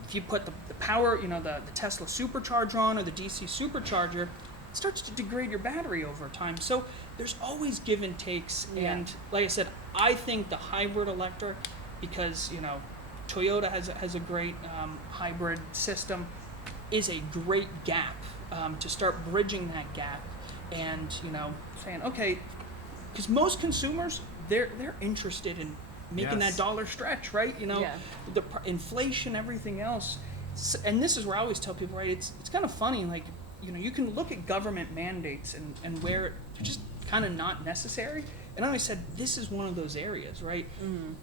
If you put the power, you know, the Tesla supercharger on, or the DC supercharger, it starts to degrade your battery over time. So there's always give and takes. Yeah. And like I said, I think the hybrid electric, because, you know, Toyota has a great hybrid system, is a great gap to start bridging that gap, and, you know, saying, okay, because most consumers, they're interested in making Yes. that dollar stretch, right? You know, Yeah. the inflation, everything else. And this is where I always tell people, right, it's kind of funny, like, you know, you can look at government mandates and where they're just kind of not necessary. And I always said, this is one of those areas, right?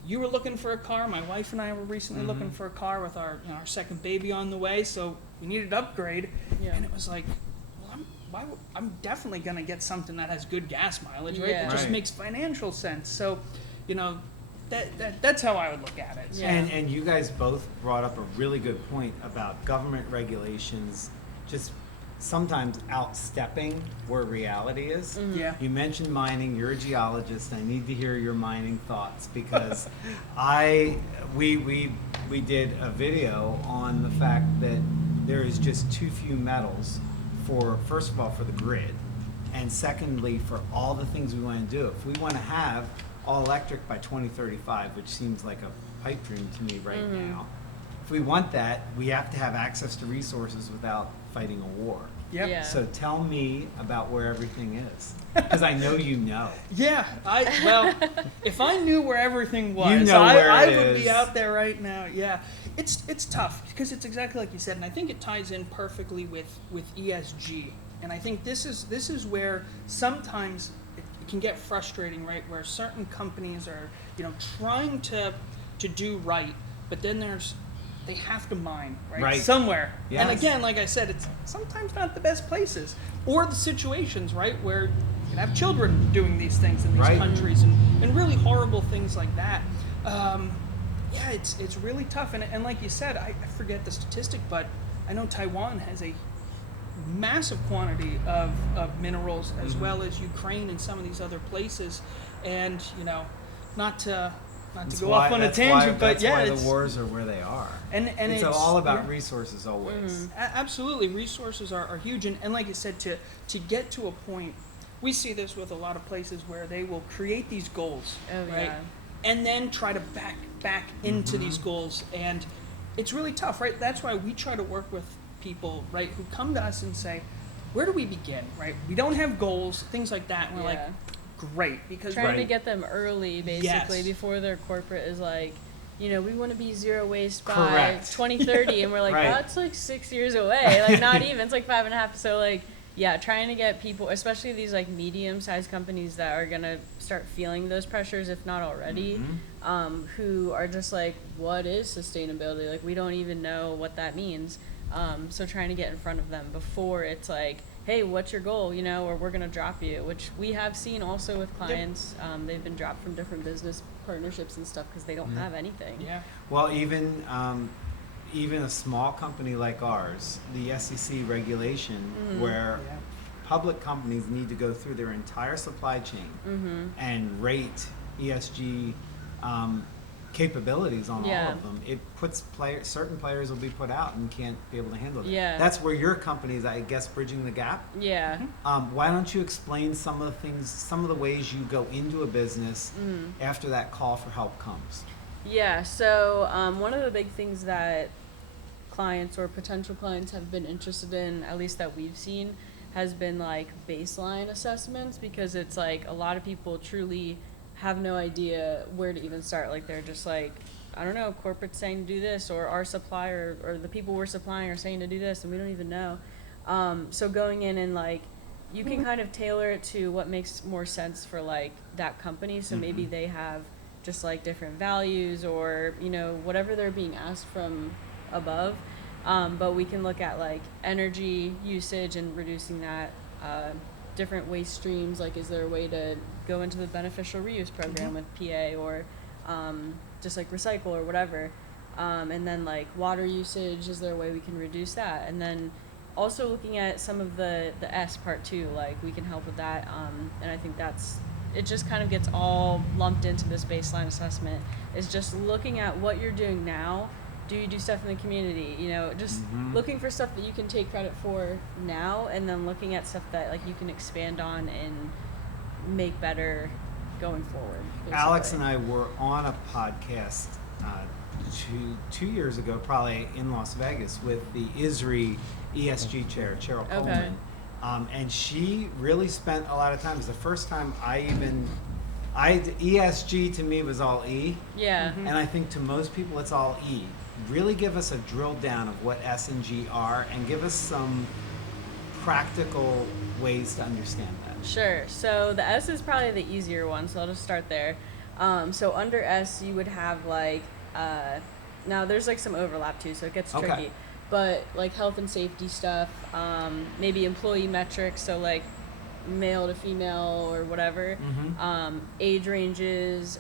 You were looking for a car. My wife and I were recently looking for a car with our, you know, our second baby on the way, so we needed to upgrade. Yeah. And it was like, well, I'm definitely going to get something that has good gas mileage, right? Yeah. That just Right. makes financial sense. So, you know, that's how I would look at it. Yeah. And you guys both brought up a really good point about government regulations just sometimes outstepping where reality is. Yeah. You mentioned mining. You're a geologist. I need to hear your mining thoughts, because we did a video on the fact that there is just too few metals for, first of all, for the grid, and secondly, for all the things we want to do. If we want to have all electric by 2035, which seems like a pipe dream to me right now, if we want that, we have to have access to resources without fighting a war. Yep. Yeah. So tell me about where everything is, because I know you know. Yeah, well, if I knew where everything was, You know where I it would is. be out there right now. Yeah, it's tough because it's exactly like you said, and I think it ties in perfectly with ESG. And I think this is where sometimes it can get frustrating, right? Where certain companies are, trying to do right, but then they have to mine, Right. somewhere. Yes. And again, like I said, it's sometimes not the best places, or the situations, right, where you can have children doing these things in these Right. countries, and really horrible things like that. Yeah, it's really tough. And like you said, I forget the statistic, but I know Taiwan has a massive quantity of minerals, as well as Ukraine and some of these other places. And not to go off on a tangent, but yeah, that's why it's, the wars are where they are. and it's it's all about yeah. resources always. Absolutely, resources are huge, and like you said, to get to a point, we see this with a lot of places where they will create these goals, Oh, right, yeah. and then try to back into these goals, and it's really tough, right? That's why we try to work with people, right, who come to us and say, where do we begin, right? We don't have goals, things like that, and we're like, Yeah. great, because Trying to Right. get them early, basically, Yes. before their corporate is like, we want to be zero waste by Correct. 2030, and we're like, Right. that's like 6 years away. Like, not even. It's like 5.5. So, like, yeah, trying to get people, especially these like medium-sized companies that are gonna start feeling those pressures, if not already, who are just like, what is sustainability? Like, we don't even know what that means. So trying to get in front of them before it's like, hey, what's your goal? Or we're gonna drop you, which we have seen also with clients. They've been dropped from different business partnerships and stuff because they don't have anything. yeah, Well, even a small company like ours, the SEC regulation, where yeah. public companies need to go through their entire supply chain and rate ESG capabilities on Yeah. all of them, it puts certain players will be put out and can't be able to handle it. Yeah. That's where your company is, I guess, bridging the gap. Yeah. Why don't you explain some of the things, some of the ways you go into a business after that call for help comes? Yeah, so one of the big things that clients or potential clients have been interested in, at least that we've seen, has been like baseline assessments, because it's like a lot of people truly have no idea where to even start. Like, they're just like, I don't know, corporate's saying to do this, or our supplier or the people we're supplying are saying to do this, and we don't even know. So going in and like, you can kind of tailor it to what makes more sense for like that company. So maybe they have just like different values, or whatever they're being asked from above. But we can look at like energy usage and reducing that, different waste streams. Like, is there a way to go into the beneficial reuse program with PA, or just like recycle or whatever? And then like water usage, is there a way we can reduce that? And then also looking at some of the S part too, like we can help with that. And I think it just kind of gets all lumped into this baseline assessment, is just looking at what you're doing now. Do you do stuff in the community? Just looking for stuff that you can take credit for now, and then looking at stuff that like you can expand on and make better going forward. Basically. Alex and I were on a podcast 2 years ago, probably in Las Vegas, with the ISRI ESG chair, Cheryl Okay. Coleman. And she really spent a lot of time. It was the first time ESG to me was all E. Yeah. And I think to most people it's all E. Really give us a drill down of what S and G are, and give us some practical ways to understand that. Sure. So the S is probably the easier one, so I'll just start there. So under S, you would have like, now there's like some overlap too, so it gets Okay. tricky. But like health and safety stuff, maybe employee metrics, so like male to female or whatever, age ranges,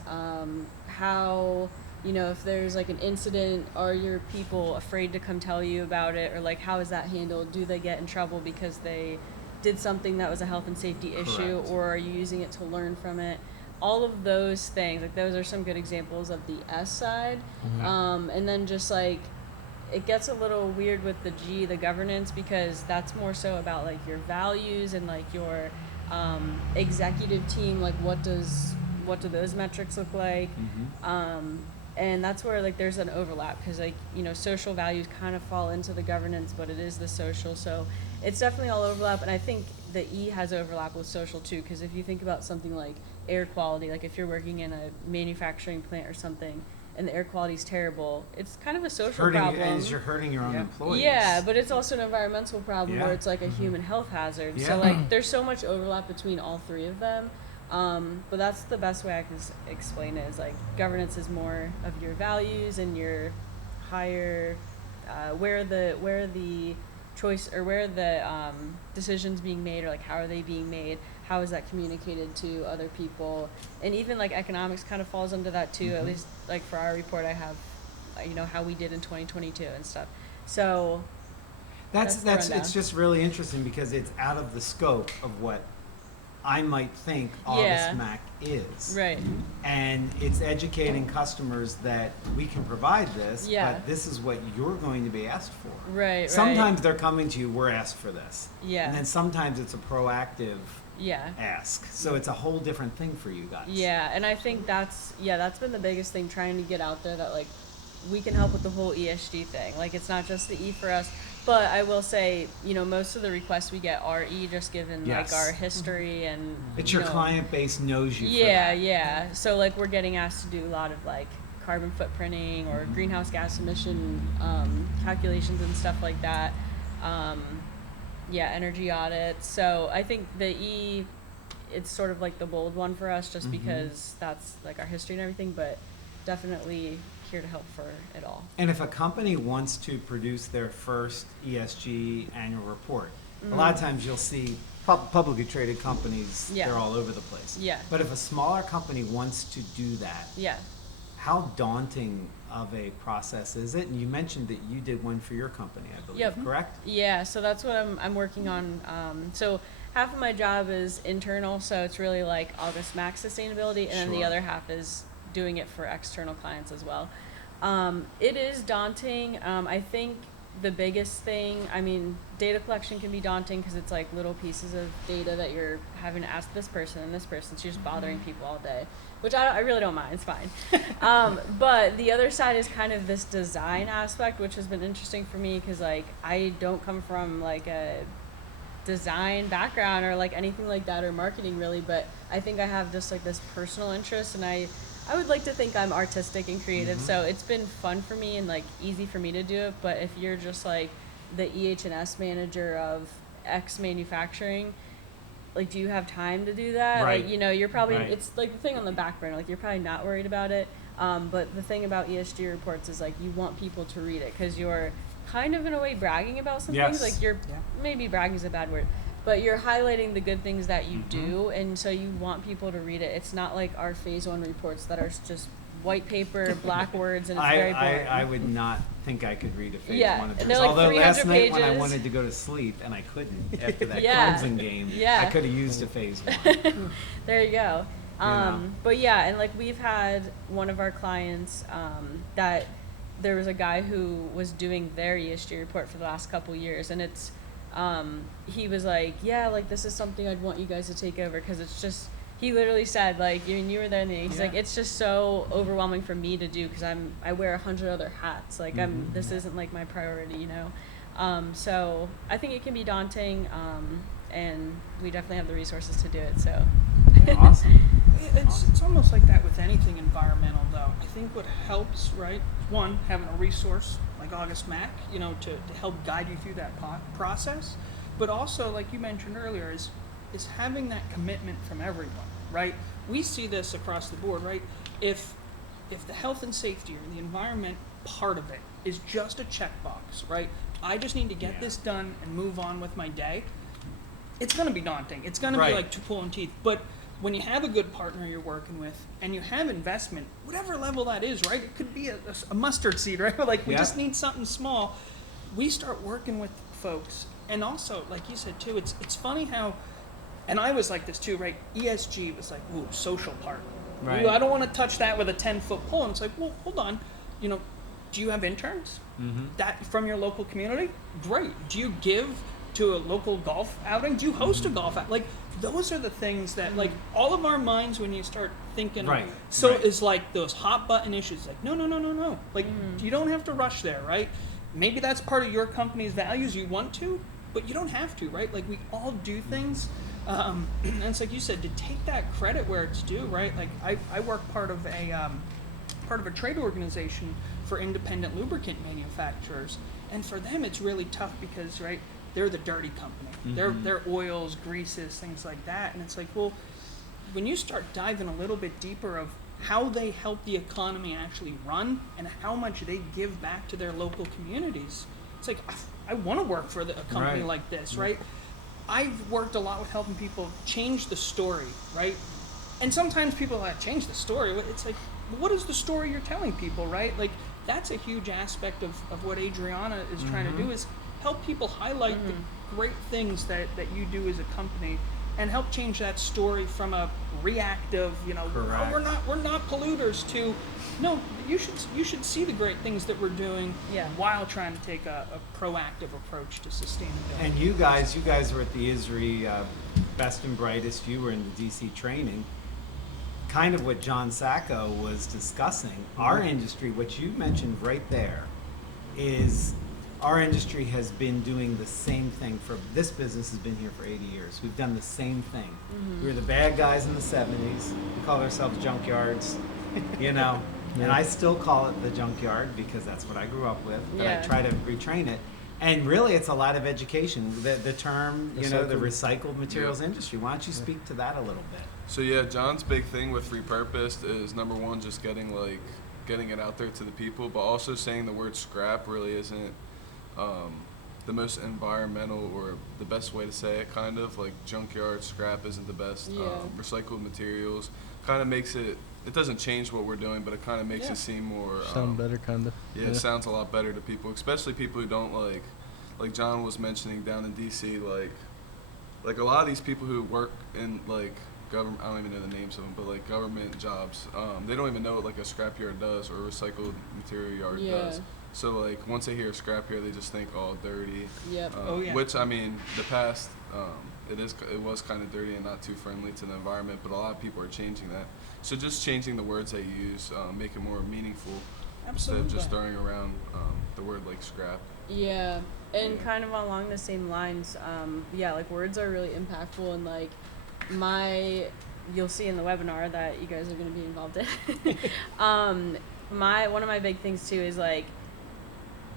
how, if there's like an incident, are your people afraid to come tell you about it, or like how is that handled? Do they get in trouble because they did something that was a health and safety issue, Correct. or are you using it to learn from it? All of those things, like those are some good examples of the S side. And then just like, it gets a little weird with the G, the governance, because that's more so about like your values and like your executive team. Like, what do those metrics look like? and that's where like there's an overlap, because like, you know, social values kind of fall into the governance, but it is the social, so it's definitely all overlap. And I think the E has overlap with social too, because if you think about something like air quality, like if you're working in a manufacturing plant or something and the air quality is terrible, it's kind of a social problem. And you're hurting your own employees. Yeah, but it's also an environmental problem where Yeah. it's like a human health hazard. Yeah. So like there's so much overlap between all three of them. But that's the best way I can explain it, is like governance is more of your values and your higher, where the choice, or where the decisions being made, or like how are they being made, how is that communicated to other people, and even like economics kind of falls under that too. At least like for our report, I have, you know, how we did in 2022 and stuff. So That's the rundown. it's just really interesting because it's out of the scope of what I might think August Yeah. Mack is. right. And it's educating customers that we can provide this, Yeah. but this is what you're going to be asked for. Right. Sometimes they're coming to you, we're asked for this. Yeah. And then sometimes it's a proactive Yeah. ask. So it's a whole different thing for you guys. Yeah, and I think that's been the biggest thing, trying to get out there that like we can help with the whole ESG thing. Like it's not just the E for us, but I will say, you know, most of the requests we get are E, just given Yes. like our history and It's you your know, client base knows you for Yeah, that. yeah. So like we're getting asked to do a lot of like carbon footprinting or greenhouse gas emission calculations and stuff like that. Yeah, energy audits. So I think the E, it's sort of like the bold one for us, just because that's like our history and everything, but definitely here to help for it all. And if a company wants to produce their first ESG annual report, a lot of times you'll see publicly traded companies, Yeah. they're all over the place. Yeah. But if a smaller company wants to do that, Yeah. how daunting of a process is it? And you mentioned that you did one for your company, I believe, Yep. correct? Yeah, so that's what I'm working on. So half of my job is internal, so it's really like August Mack sustainability, and then the Sure. other half is doing it for external clients as well. It is daunting. I think the biggest thing, I mean, data collection can be daunting because it's like little pieces of data that you're having to ask this person and this person, so you're just bothering people all day, which I really don't mind. It's fine. But the other side is kind of this design aspect, which has been interesting for me because like I don't come from like a design background or like anything like that, or marketing really, but I think I have just like this personal interest, and I would like to think I'm artistic and creative, so it's been fun for me and like easy for me to do it. But if you're just like the EH&S manager of X manufacturing, like do you have time to do that? Right. Like, you know, you're probably, Right. it's like the thing on the back burner, like you're probably not worried about it. But the thing about ESG reports is like you want people to read it because you're kind of in a way bragging about some Yes. things. Like you're, maybe bragging is a bad word, but you're highlighting the good things that you do, and so you want people to read it. It's not like our phase 1 reports that are just white paper, black words, and it's very boring. I would not think I could read a phase Yeah, one of and this. they're like Although last 300 night when I pages. wanted to go to sleep and I couldn't after that Yeah. Clemson game, Yeah. I could have used a phase one. There you go. know. But yeah, and like we've had one of our clients that there was a guy who was doing their ESG report for the last couple years, and it's he was like, yeah, like this is something I'd want you guys to take over because it's just, he literally said like, you were there in the meeting, he's like, it's just so overwhelming for me to do because I wear 100 other hats, like this isn't like my priority, you know. So I think it can be daunting, and we definitely have the resources to do it. So Awesome. It's almost like that with anything environmental, though. I think what helps, right? One, having a resource like August Mack, you know, to help guide you through that process. But also, like you mentioned earlier, is having that commitment from everyone, right? We see this across the board, right? If the health and safety or the environment part of it is just a checkbox, right? I just need to get this done and move on with my day. It's going to be daunting. It's going to Right. be like pulling teeth. But when you have a good partner you're working with and you have investment, whatever level that is, right? It could be a mustard seed, right? Like we Yeah. just need something small. We start working with folks. And also, like you said too, it's funny how, and I was like this too, right? ESG was like, ooh, social part. Right. Ooh, I don't want to touch that with a 10-foot pole. And it's like, well, hold on. You know, do you have interns? That from your local community? Great. Do you give to a local golf outing? Do you host a golf outing? Like, those are the things that, like, all of our minds, when you start thinking, Right, so right. is like those hot button issues. Like, no. Like, you don't have to rush there, right? Maybe that's part of your company's values. You want to, but you don't have to, right? Like, we all do things. And it's like you said, to take that credit where it's due, right? Like, I work part of a trade organization for independent lubricant manufacturers, and for them it's really tough because, right, they're the dirty company. They're oils, greases, things like that, and it's like, well, when you start diving a little bit deeper of how they help the economy actually run and how much they give back to their local communities, it's like, I want to work for a company Right. like this, right? I've worked a lot with helping people change the story, right? And sometimes people are like, change the story. It's like, what is the story you're telling people, right? Like, that's a huge aspect of what Adriana is trying to do, is help people highlight the great things that you do as a company and help change that story from a reactive, oh, Correct. we're not polluters, to, no, you should see the great things that we're doing Yeah. while trying to take a proactive approach to sustainability. And you guys were at the ISRI Best and Brightest. You were in the DC training. Kind of what John Sacco was discussing. Our industry, what you mentioned right there, is our industry has been doing the same thing for, this business has been here for 80 years. We've done the same thing. We were the bad guys in the 70s. We called ourselves junkyards, and I still call it the junkyard because that's what I grew up with, but Yeah. I try to retrain it. And really, it's a lot of education. The term, the Recycled. recycled materials Yeah. industry. Why don't you speak to that a little bit? So yeah, John's big thing with repurposed is number one, just getting it out there to the people, but also saying the word scrap really isn't the most environmental or the best way to say it. Kind of like junkyard scrap isn't the best. Yeah. Recycled materials kind of makes it. It doesn't change what we're doing, but it kind of makes it seem more Sound better, kind of. Yeah, it sounds a lot better to people, especially people who don't like John was mentioning down in DC, like a lot of these people who work in like government, I don't even know the names of them, but like government jobs, they don't even know what like a scrapyard does or a recycled material yard does. So like once they hear scrapyard, they just think, oh, dirty. Yep. Oh, yeah. Which, I mean, the past, it was kind of dirty and not too friendly to the environment, but a lot of people are changing that. So just changing the words they use, make it more meaningful instead of just throwing around the word like scrap. Yeah, and kind of along the same lines, like words are really impactful, and like you'll see in the webinar that you guys are going to be involved in. One of my big things too is like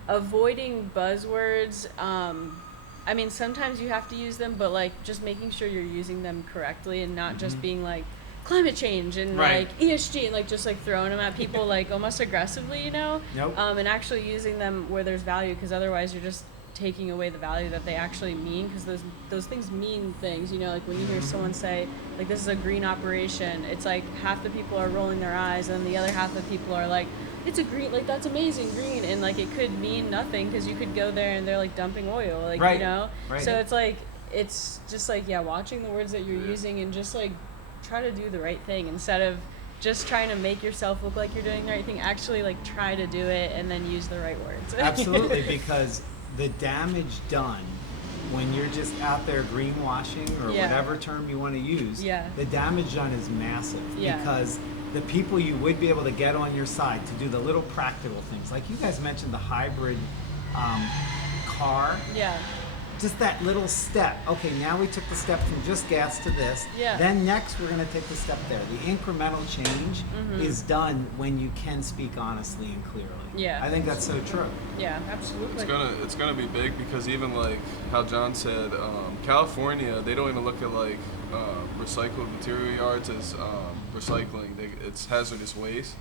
avoiding buzzwords. I mean, sometimes you have to use them, but like just making sure you're using them correctly and not just being like climate change and Right. like ESG and like just like throwing them at people like almost aggressively, Nope. and actually using them where there's value, because otherwise you're just taking away the value that they actually mean, because those things mean things, like when you hear someone say like this is a green operation, it's like half the people are rolling their eyes and the other half of people are like, it's a green, like that's amazing, green, and like it could mean nothing because you could go there and they're like dumping oil, like Right. Right. So it's just like watching the words that you're using and just like try to do the right thing instead of just trying to make yourself look like you're doing the right thing. Actually like try to do it and then use the right words. Absolutely, because the damage done when you're just out there greenwashing or Yeah. whatever term you want to use, Yeah. the damage done is massive. Yeah. Because the people you would be able to get on your side to do the little practical things, like you guys mentioned the hybrid car, Yeah. just that little step. Okay, now we took the step from just gas to this. Yeah. Then next we're going to take the step there. The incremental change is done when you can speak honestly and clearly. Yeah. I think that's so true. Yeah, absolutely. It's gonna be big because even like how John said, California, they don't even look at like recycled material yards as recycling. It's hazardous waste.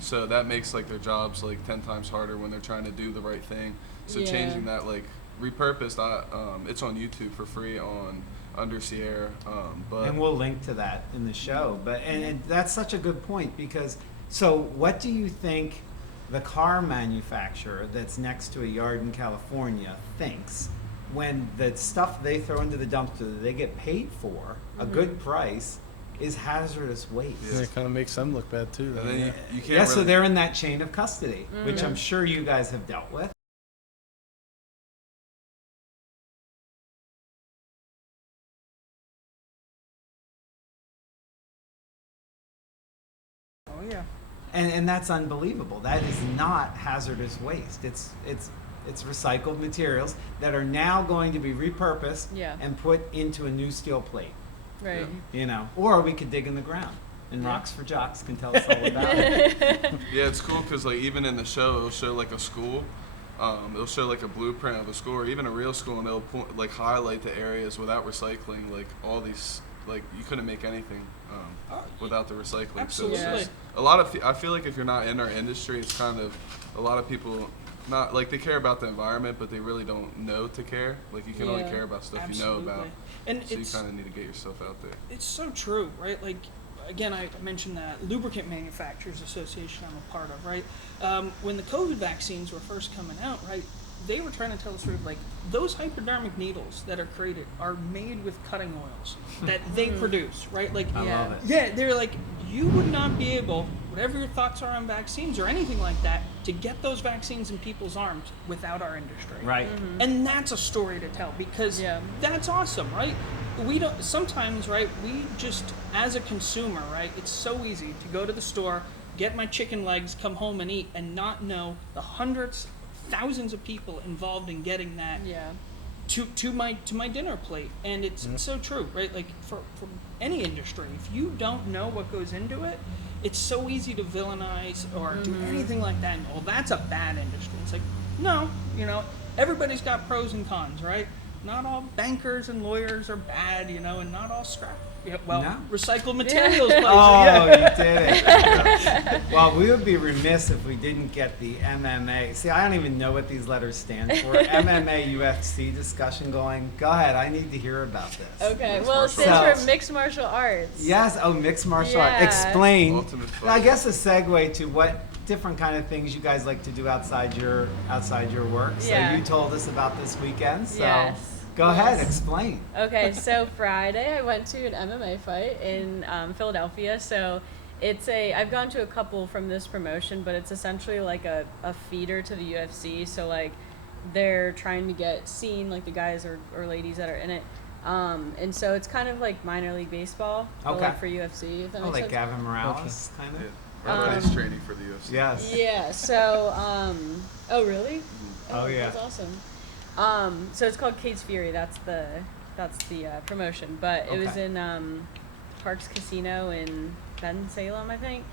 So that makes like their jobs like 10 times harder when they're trying to do the right thing. So Yeah. changing that, like repurposed, it's on YouTube for free on Under Sierra. But And we'll link to that in the show. But and that's such a good point, because so what do you think the car manufacturer that's next to a yard in California thinks when the stuff they throw into the dumpster that they get paid for a good price is hazardous waste? Yeah, it kind of makes them look bad too. Then, and then yeah. you can't Yeah, so really, they're in that chain of custody, which I'm sure you guys have dealt with. And that's unbelievable. That is not hazardous waste. It's recycled materials that are now going to be repurposed Yeah. and put into a new steel plate. Right. You know, or we could dig in the ground. And Yeah. Rocks for Jocks can tell us all about it. Yeah, it's cool because like even in the show, it'll show like a school. It'll show like a blueprint of a school or even a real school, and they'll like highlight the areas without recycling. Like all these, like you couldn't make anything without the recycling. Absolutely. So it's just a lot of. I feel like if you're not in our industry, it's kind of a lot of people. Not like they care about the environment, but they really don't know to care. Like you can only Yeah. care about stuff Absolutely. you know about. And So you it's kind of need to get yourself out there. it's so true, right? Like, again, I mentioned that Lubricant Manufacturers Association I'm a part of, right? When the COVID vaccines were first coming out, right, they were trying to tell us, sort of like, those hypodermic needles that are created are made with cutting oils that they produce, right? Like, I Yeah. love it. yeah, they're like, you would not be able, whatever your thoughts are on vaccines or anything like that, to get those vaccines in people's arms without our industry. Right. And that's a story to tell because Yeah. that's awesome, right? We don't sometimes, right? We just, as a consumer, right? It's so easy to go to the store, get my chicken legs, come home and eat, and not know the hundreds, thousands of people involved in getting that Yeah. to my dinner plate. And it's so true, right? Like for any industry, if you don't know what goes into it, it's so easy to villainize or do anything like that. And, oh, that's a bad industry. It's like, no, you know, everybody's got pros and cons, right? Not all bankers and lawyers are bad, you know, and not all scrap. Yeah, well, No. recycled materials. places, Oh, yeah. you did it. Well, we would be remiss if we didn't get the MMA. See, I don't even know what these letters stand for. MMA UFC discussion going. Go ahead. I need to hear about this. Okay. Mixed Well, it martial stands arts. for mixed martial arts. Yes. Oh, mixed martial art. Yeah. Explain. Ultimate fight. I guess a segue to what different kind of things you guys like to do outside your work. So Yeah. you told us about this weekend. So Yes. go ahead. Yes. Explain. Okay, so Friday I went to an MMA fight in Philadelphia. So I've gone to a couple from this promotion, but it's essentially like a feeder to the UFC. So like they're trying to get seen, like the guys or ladies that are in it. And so it's kind of like minor league baseball, but Okay. like for UFC, if that Oh, makes like sense. Gavin Morales, kind of. Yeah. Everybody's training for the UFC. Yes. Yeah, so, oh really? Oh, yeah. That's awesome. So it's called Kate's Fury, that's the promotion, but it was Okay. in, Parks Casino in Ben Salem, I think.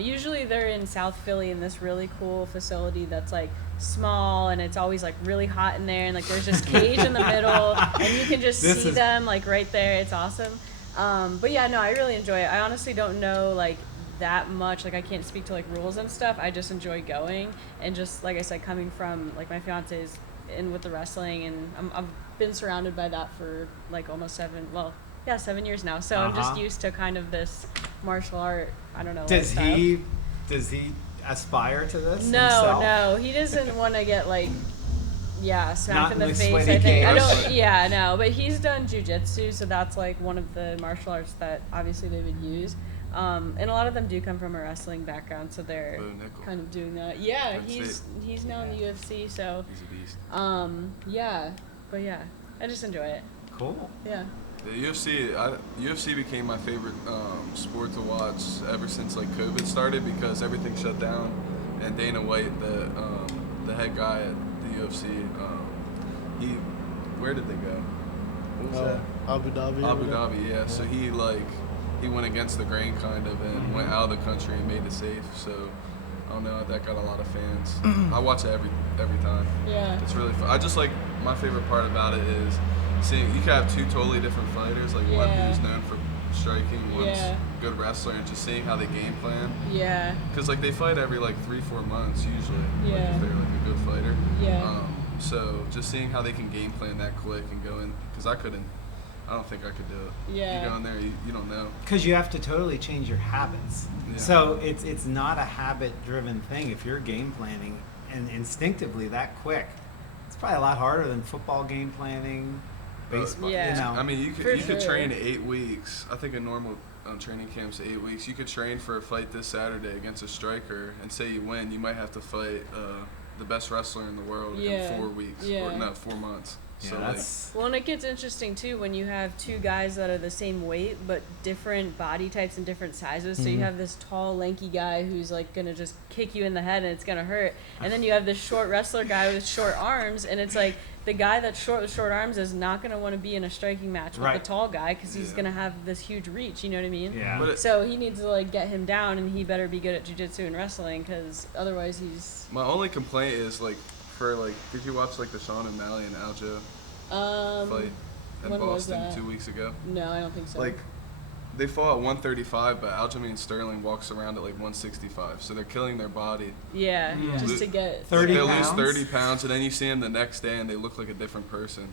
Usually they're in South Philly in this really cool facility that's like small and it's always like really hot in there and like there's this cage in the middle and you can just This see is- them like right there. It's awesome. But yeah, no, I really enjoy it. I honestly don't know like that much. Like I can't speak to like rules and stuff. I just enjoy going and just like I said, coming from like my fiance's in with the wrestling and I've been surrounded by that for like almost 7 years now. So I'm just Uh-huh. used to kind of this martial art. I don't know. Does lifestyle. he aspire to this No, himself? no, he doesn't want to get like, Not smacked in the in the face. sweaty I think I cage. don't. Yeah, no, but he's done jujitsu, so that's like one of the martial arts that obviously they would use. And a lot of them do come from a wrestling background, so they're Bo Nickel. kind of doing that. Yeah, That's he's now in the UFC, so He's a beast. yeah, but yeah, I just enjoy it. Cool. Yeah. The UFC became my favorite sport to watch ever since like COVID started because everything shut down, and Dana White, the head guy at the UFC, where did they go? What was that? Abu Dhabi. or Abu whatever. Dhabi, yeah. So he went against the grain kind of and went out of the country and made it safe. So I don't know, that got a lot of fans. I watch it every time. Yeah. It's really fun. I just like my favorite part about it is seeing you can have two totally different fighters, like one Yeah. who's known for striking, one's Yeah. a good wrestler, and just seeing how they game plan. Yeah. Because like they fight every like 3-4 months usually. Like Yeah. if they're like a good fighter. Yeah. So just seeing how they can game plan that quick and go in, because I don't think I could do it. Yeah. You go in there, you don't know. Because you have to totally change your habits. Yeah. So it's not a habit-driven thing. If you're game planning and instinctively that quick, it's probably a lot harder than football game planning, baseball. Yeah. You know. I mean, you For could sure. train 8 weeks. I think a normal training camp's 8 weeks. You could train for a fight this Saturday against a striker, and say you win, you might have to fight the best wrestler in the world Yeah. in 4 weeks. Yeah. Or no, 4 months. Yeah, So that's Well, and it gets interesting too when you have two guys that are the same weight but different body types and different sizes. So you have this tall, lanky guy who's like gonna just kick you in the head and it's gonna hurt, and then you have this short wrestler guy with short arms, and it's like the guy that's short with short arms is not gonna want to be in a striking match with Right. the tall guy because he's Yeah. gonna have this huge reach. You know what I mean? yeah. But it- So he needs to like get him down, and he better be good at jiu-jitsu and wrestling because otherwise he's. my only complaint is like for like, did you watch like the Sean O'Malley and Aljo fight in when was Boston that? 2 weeks ago? No, I don't think so. Like, they fought at 135, but Aljamain Sterling walks around at like 165. So they're killing their body. yeah, Yeah. just to get 30 They pounds? lose 30 pounds, and then you see them the next day, and they look like a different person.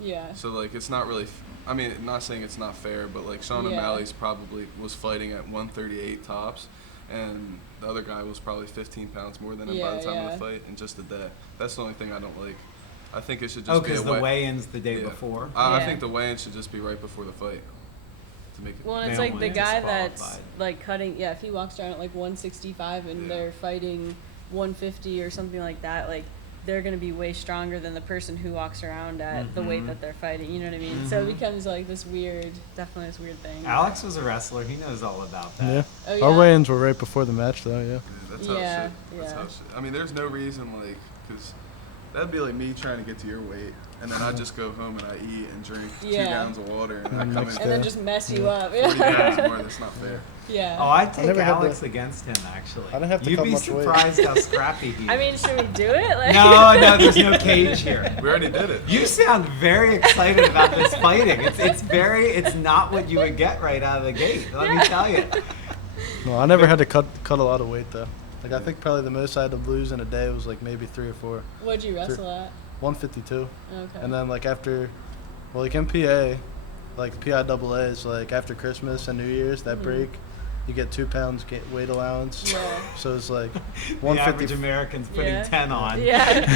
Yeah. So like, it's not really. I mean, not saying it's not fair, but like Sean Yeah. O'Malley's probably was fighting at 138 tops, and the other guy was probably 15 pounds more than him by the Yeah, time of yeah. the fight in just a day. That's the only thing I don't like. I think it should just Oh, be because a the weigh- weigh-in's the day yeah. before. I Yeah. think the weigh-in should just be right before the fight to make it. Well, and it's Male like the weight guy disqualified. that's like cutting. Yeah, if he walks around at like 165 and Yeah. they're fighting 150 or something like that, like they're gonna be way stronger than the person who walks around at the weight that they're fighting. You know what I mean? So it becomes like this weird, definitely this weird thing. Alex was a wrestler. He knows all about that. Yeah. Oh, yeah? Our weigh-ins were right before the match, though. Yeah. Yeah, that's how Yeah, it should. That's yeah. how it should. I mean, there's no reason like, because that'd be like me trying to get to your weight, and then I just go home and I eat and drink 2 Yeah. gallons of water, and then I And come next in And then Yeah. just mess you up. 40 Yeah. pounds more. That's not fair. Yeah. Oh, I'd take never had Alex to- against him, actually. I didn't have to You'd cut be much weight. surprised how scrappy he is. I mean, should we do it? Like. no, there's no cage here. We already did it. You sound very excited about this fighting. It's not what you would get right out of the gate. Let me tell you. No, I never had to cut a lot of weight though. Like I think probably the most I had to lose in a day was like maybe 3 or 4. What'd you wrestle at? 152. Okay. And then like after, well, like in PA, like PIAA is like after Christmas and New Year's that break, you get 2 pounds weight allowance. Yeah. So it's like The average 150. American's putting Yeah. 10 on. Yeah.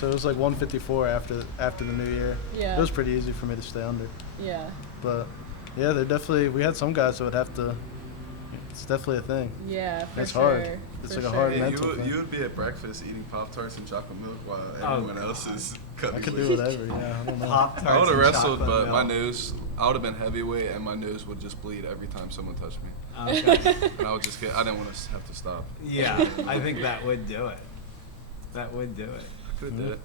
So it was like 154 after the New Year. Yeah. It was pretty easy for me to stay under. Yeah. But yeah, they're definitely. We had some guys that would have to. It's definitely a thing. Yeah. For It's sure. hard. It's for like a sure. hard Yeah, mental you thing. would be at breakfast eating Pop-Tarts and chocolate milk while Oh, everyone else is cutting I could weight. do whatever. Yeah, I don't know. Pop-Tarts I would have and wrestled, chocolate but my milk. nose, I would have been heavyweight, and my nose would just bleed every time someone touched me. Okay. And I would just I didn't want to have to stop. Yeah, I think that would do it. That would do it. I could have did it.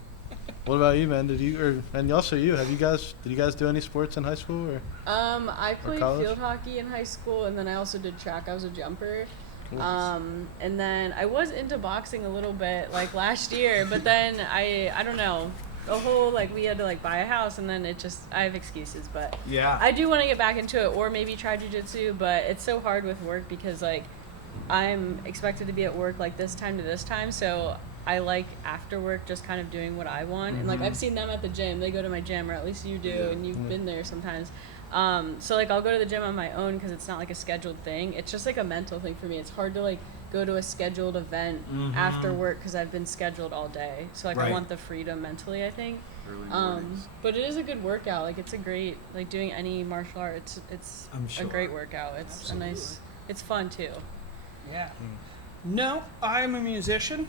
What about you, man? Did you and also you? Did you guys do any sports in high school or? I played college? field hockey in high school, and then I also did track. I was a jumper. Cool. And then I was into boxing a little bit, like last year, but then I don't know, the whole like we had to like buy a house, and then I have excuses, but Yeah. I do want to get back into it, or maybe try jujitsu, but it's so hard with work because like I'm expected to be at work like this time to this time, so I like after work just kind of doing what I want, and like I've seen them at the gym. They go to my gym, or at least you do, Yeah. and you've been there sometimes. So like I'll go to the gym on my own because it's not like a scheduled thing. It's just like a mental thing for me. It's hard to like go to a scheduled event after work because I've been scheduled all day. So like I Right. want the freedom mentally, I think. Early mornings. But it is a good workout. Like it's a great like doing any martial art. It's I'm a sure. great workout. It's a nice. It's fun too. Yeah. No, I'm a musician.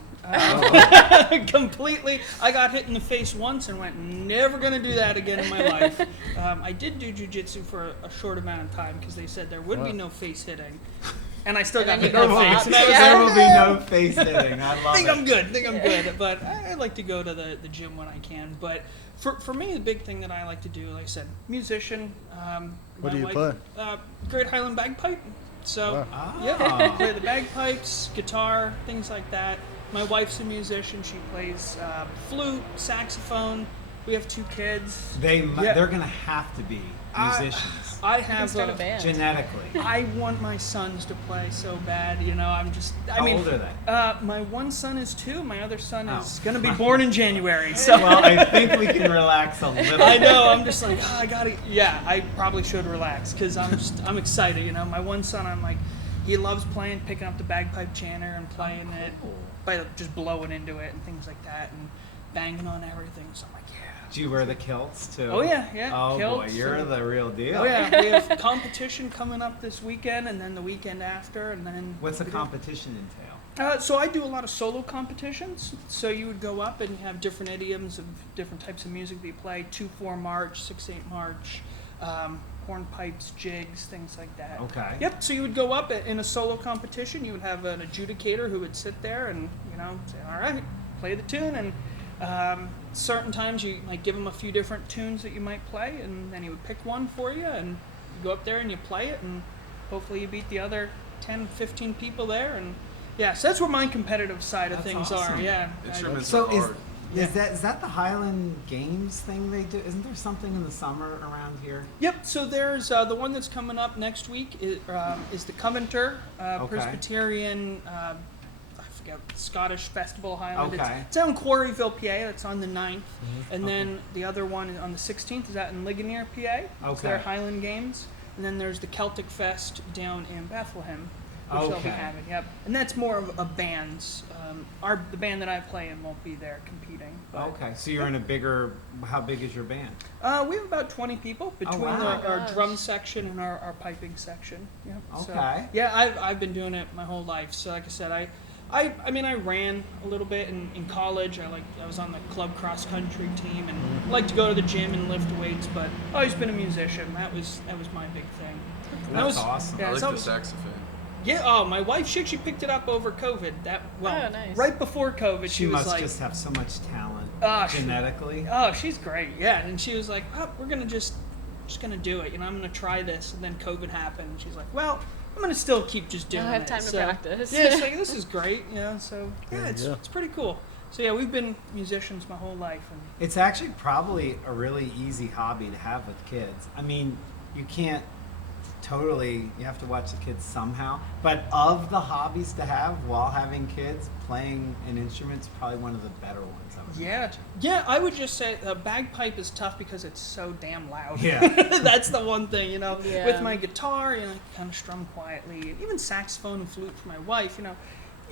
Completely. I got hit in the face once and went, never going to do that again in my life. I did do jujitsu for a short amount of time because they said there would be no face hitting. And I still got And hit then in you the got face. And I was popped. There like, will be no face hitting. I love think it. I'm good. Think I'm good. But I like to go to the gym when I can. But for me, the big thing that I like to do, like I said, musician. What my do you wife- Great Highland Bagpipe. So, Ah. yeah, play the bagpipes, guitar, things like that. My wife's a musician. She plays flute, saxophone. We have 2 kids. They're Yeah. gonna have to be musicians I You can have start a band. genetically. I want my sons to play so bad. You know, I'm just. I How mean, old are they? my one son is 2. My other son Oh. is going to be born in January. So Well, I think we can relax a little. I know. I'm just like, I gotta. Yeah, I probably should relax because I'm excited. You know, my one son, I'm like, he loves playing, picking up the bagpipe chanter and playing it, by just blowing into it and things like that, and banging on everything. So I'm like, yeah. Do you wear the kilts too? Oh yeah, yeah. Oh boy, Kilts you're and- the real deal. Oh yeah, we have competition coming up this weekend, and then the weekend after, and then. What's the competition entail? So I do a lot of solo competitions. So you would go up and have different idioms of different types of music that you play, 2/4 march, 6/8 march, hornpipes, jigs, things like that. Okay. Yep. So you would go up in a solo competition. You would have an adjudicator who would sit there and say, "All right, play the tune." And certain times you might give him a few different tunes that you might play, and then he would pick one for you, and you go up there and you play it, and hopefully you beat the other 10, 15 people there. And yeah, so that's where my competitive side of That's things awesome. are. Yeah. Instruments So are hard. is that the Highland Games thing they do? Isn't there something in the summer around here? Yep. So there's the one that's coming up next week is the Coventer Presbyterian. I forget, Scottish Festival Highland. Okay. It's out in Quarryville, PA. That's on the 9th. And then the other one on the 16th is out in Ligonier, PA. It's their Okay. Highland Games. And then there's the Celtic Fest down in Bethlehem, which they'll be Okay. having. Yep. And that's more of a band's. The band that I play in won't be there competing. But, Okay, so you're in a bigger. How big is your band? we have about 20 people between wow. our Gosh. drum section and our piping section. Yep. So, Okay. yeah, I've been doing it my whole life. So like I said, I mean I ran a little bit in college. I was on the club cross country team and liked to go to the gym and lift weights. But I've always been a musician. That was my big thing. And That's awesome. Yeah, I like so the saxophone. yeah. Oh, my wife, she picked it up over COVID. Oh, nice. Right before COVID, She was must like, just have so much talent She- genetically. oh, she's great. Yeah, and she was like, oh, we're gonna just gonna do it. I'm gonna try this. And then COVID happened. And she's like, well, I'm gonna still keep just doing it. I have time to So, practice. Yeah, she's like, this is great. So yeah, it's Yeah. it's pretty cool. So yeah, we've been musicians my whole life. And It's actually probably a really easy hobby to have with kids. I mean, you can't totally, you have to watch the kids somehow. But of the hobbies to have while having kids, playing an instrument's probably one of the better ones. I would yeah, I would just say bagpipe is tough because it's so damn loud. Yeah. That's the one thing, Yeah. With my guitar, I kind of strum quietly. Even saxophone and flute for my wife,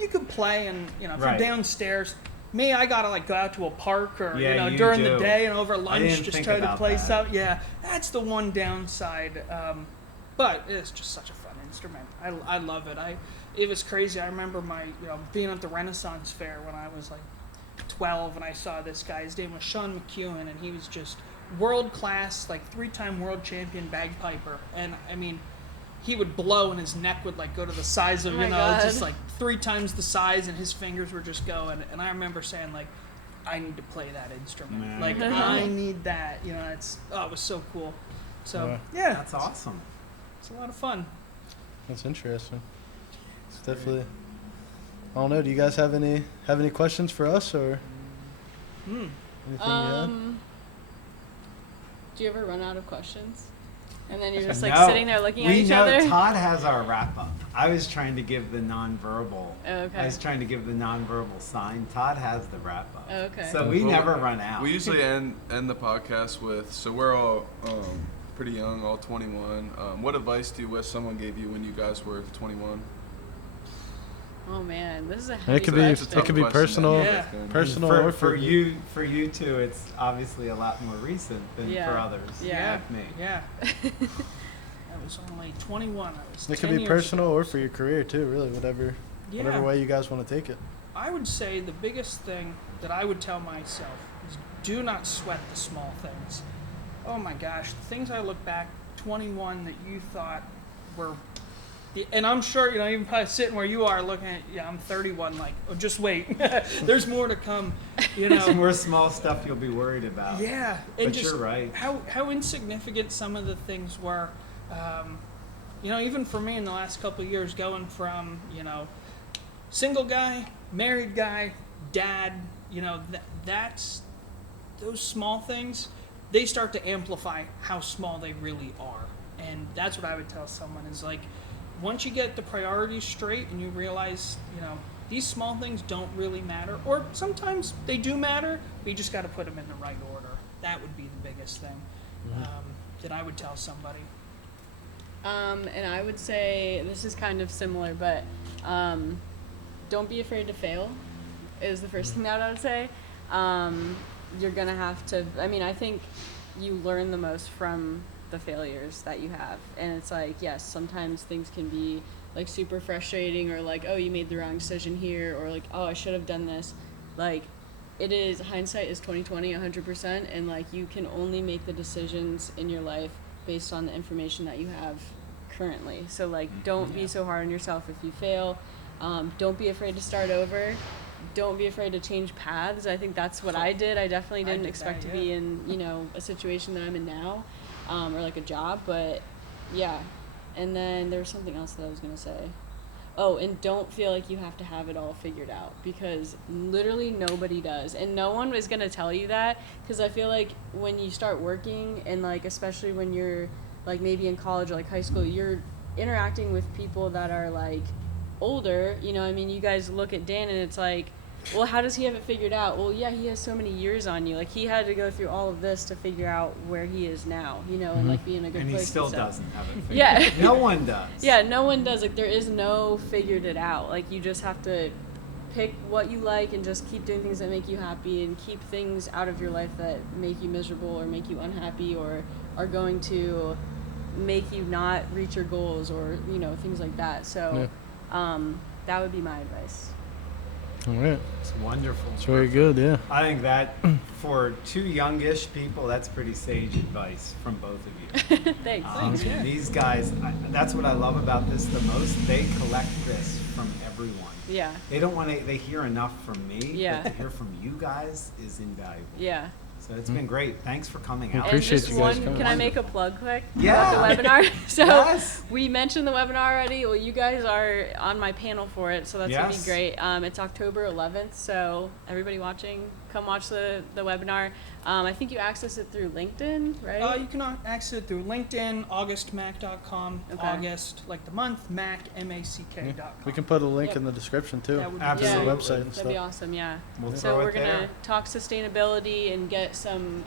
you could play and, if you're Right. downstairs. Me, I gotta go out to a park or Yeah, you during the do. day and over lunch didn't just think try to about play that. something. Yeah, that's the one downside. But it's just such a fun instrument. I love it. It was crazy. I remember being at the Renaissance Fair when I was like 12 and I saw this guy. His name was Sean McEwen and he was just world class, like 3-time world champion bagpiper. And I mean, he would blow and his neck would go to the size of, Oh my God. just 3 times the size and his fingers were just going. And I remember saying I need to play that instrument. Man. I need that. It was so cool. So yeah, That's awesome. it's a lot of fun. That's interesting. It's definitely. I don't know. Do you guys have any questions for us or anything? Do you ever run out of questions? And then you're just No. sitting there looking at We each know other? Todd has our wrap up. I was trying to give the nonverbal. Oh, okay. I was trying to give the nonverbal sign. Todd has the wrap up. Oh, okay. So we Well, never run out. We usually end the podcast with, so we're all pretty young, all 21. What advice do you wish someone gave you when you guys were 21? Oh man, this is a And heavy it could be question. it could be personal, Yeah. personal for, or for you two, it's obviously a lot more recent than Yeah. for others. Yeah. Like me. Yeah. I was only 21. I was It 10 could be years personal ago. or for your career too. Really, whatever way you guys want to take it. I would say the biggest thing that I would tell myself is do not sweat the small things. Oh my gosh, the things I look back 21 that you thought were, and I'm sure, even probably sitting where you are looking at, I'm 31, oh, just wait. There's more to come, Some more small stuff you'll be worried about. Yeah, and But just you're right. how insignificant some of the things were. Even for me in the last couple of years, going from single guy, married guy, dad, that's those small things. They start to amplify how small they really are, and that's what I would tell someone is once you get the priorities straight and you realize these small things don't really matter, or sometimes they do matter, but you just got to put them in the right order. That would be the biggest thing that I would tell somebody. And I would say this is kind of similar, but don't be afraid to fail is the first thing that I would say. You're gonna have to. I think you learn the most from the failures that you have, and it's yes, sometimes things can be like super frustrating, or like, oh, you made the wrong decision here, or like, oh, I should have done this. Like, it is, hindsight is 20/20 100%, and like you can only make the decisions in your life based on the information that you have currently. So like, don't be so hard on yourself if you fail. Don't be afraid to start over. Don't be afraid to change paths. I think that's what I did. I definitely didn't expect to be in, you know, a situation that I'm in now, or like a job, but yeah. And then there was something else that I was gonna say. Oh, and don't feel like you have to have it all figured out, because literally nobody does. And no one is going to tell you that, because I feel like when you start working, and like especially when you're like maybe in college or like high school, you're interacting with people that are like older, you know, I mean, you guys look at Dan and it's like, well, how does he have it figured out? Well, yeah, he has so many years on you. Like, he had to go through all of this to figure out where he is now, you know, and like be in a good And place. he still stuff. doesn't have it figured Yeah. out. No one does. Yeah, no one does. Like, there is no figured it out. Like, you just have to pick what you like and just keep doing things that make you happy, and keep things out of your life that make you miserable or make you unhappy or are going to make you not reach your goals, or, you know, things like that. So that would be my advice. All right. It's wonderful. It's very good, yeah. I think that for two youngish people, that's pretty sage advice from both of you. Thanks. These guys, that's what I love about this the most. They collect this from everyone. Yeah. They don't want to, they hear enough from me, Yeah. but to hear from you guys is invaluable. Yeah. So it's been great. Thanks for coming Well, out. And appreciate just you guys one, coming. can I make a plug quick Yeah. about the webinar? So Yes. we mentioned the webinar already. Well, you guys are on my panel for it, so that's gonna be Yes. great. It's October 11th, so everybody watching, come watch the webinar. I think you access it through LinkedIn, right? You can access it through LinkedIn, augustmack.com, Okay. August, like the month, Mack, M-A-C-K.com. We can put a link Yep. in the description too. That would be Absolutely. The website and That'd stuff. be awesome, yeah. We'll So throw we're it gonna there. talk sustainability and get some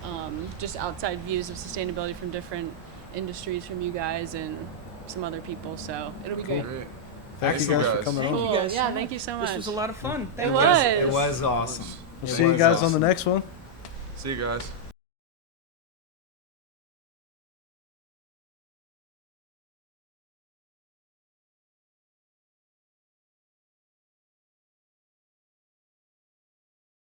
just outside views of sustainability from different industries from you guys and some other people. So it'll be great. Great. Thank you Excellent, guys for coming Thank on. you Cool. guys Yeah, so thank much. you so much. This was a lot of fun. It Thank you. was. It was awesome. We'll It see you was guys on awesome. the next one. See you guys.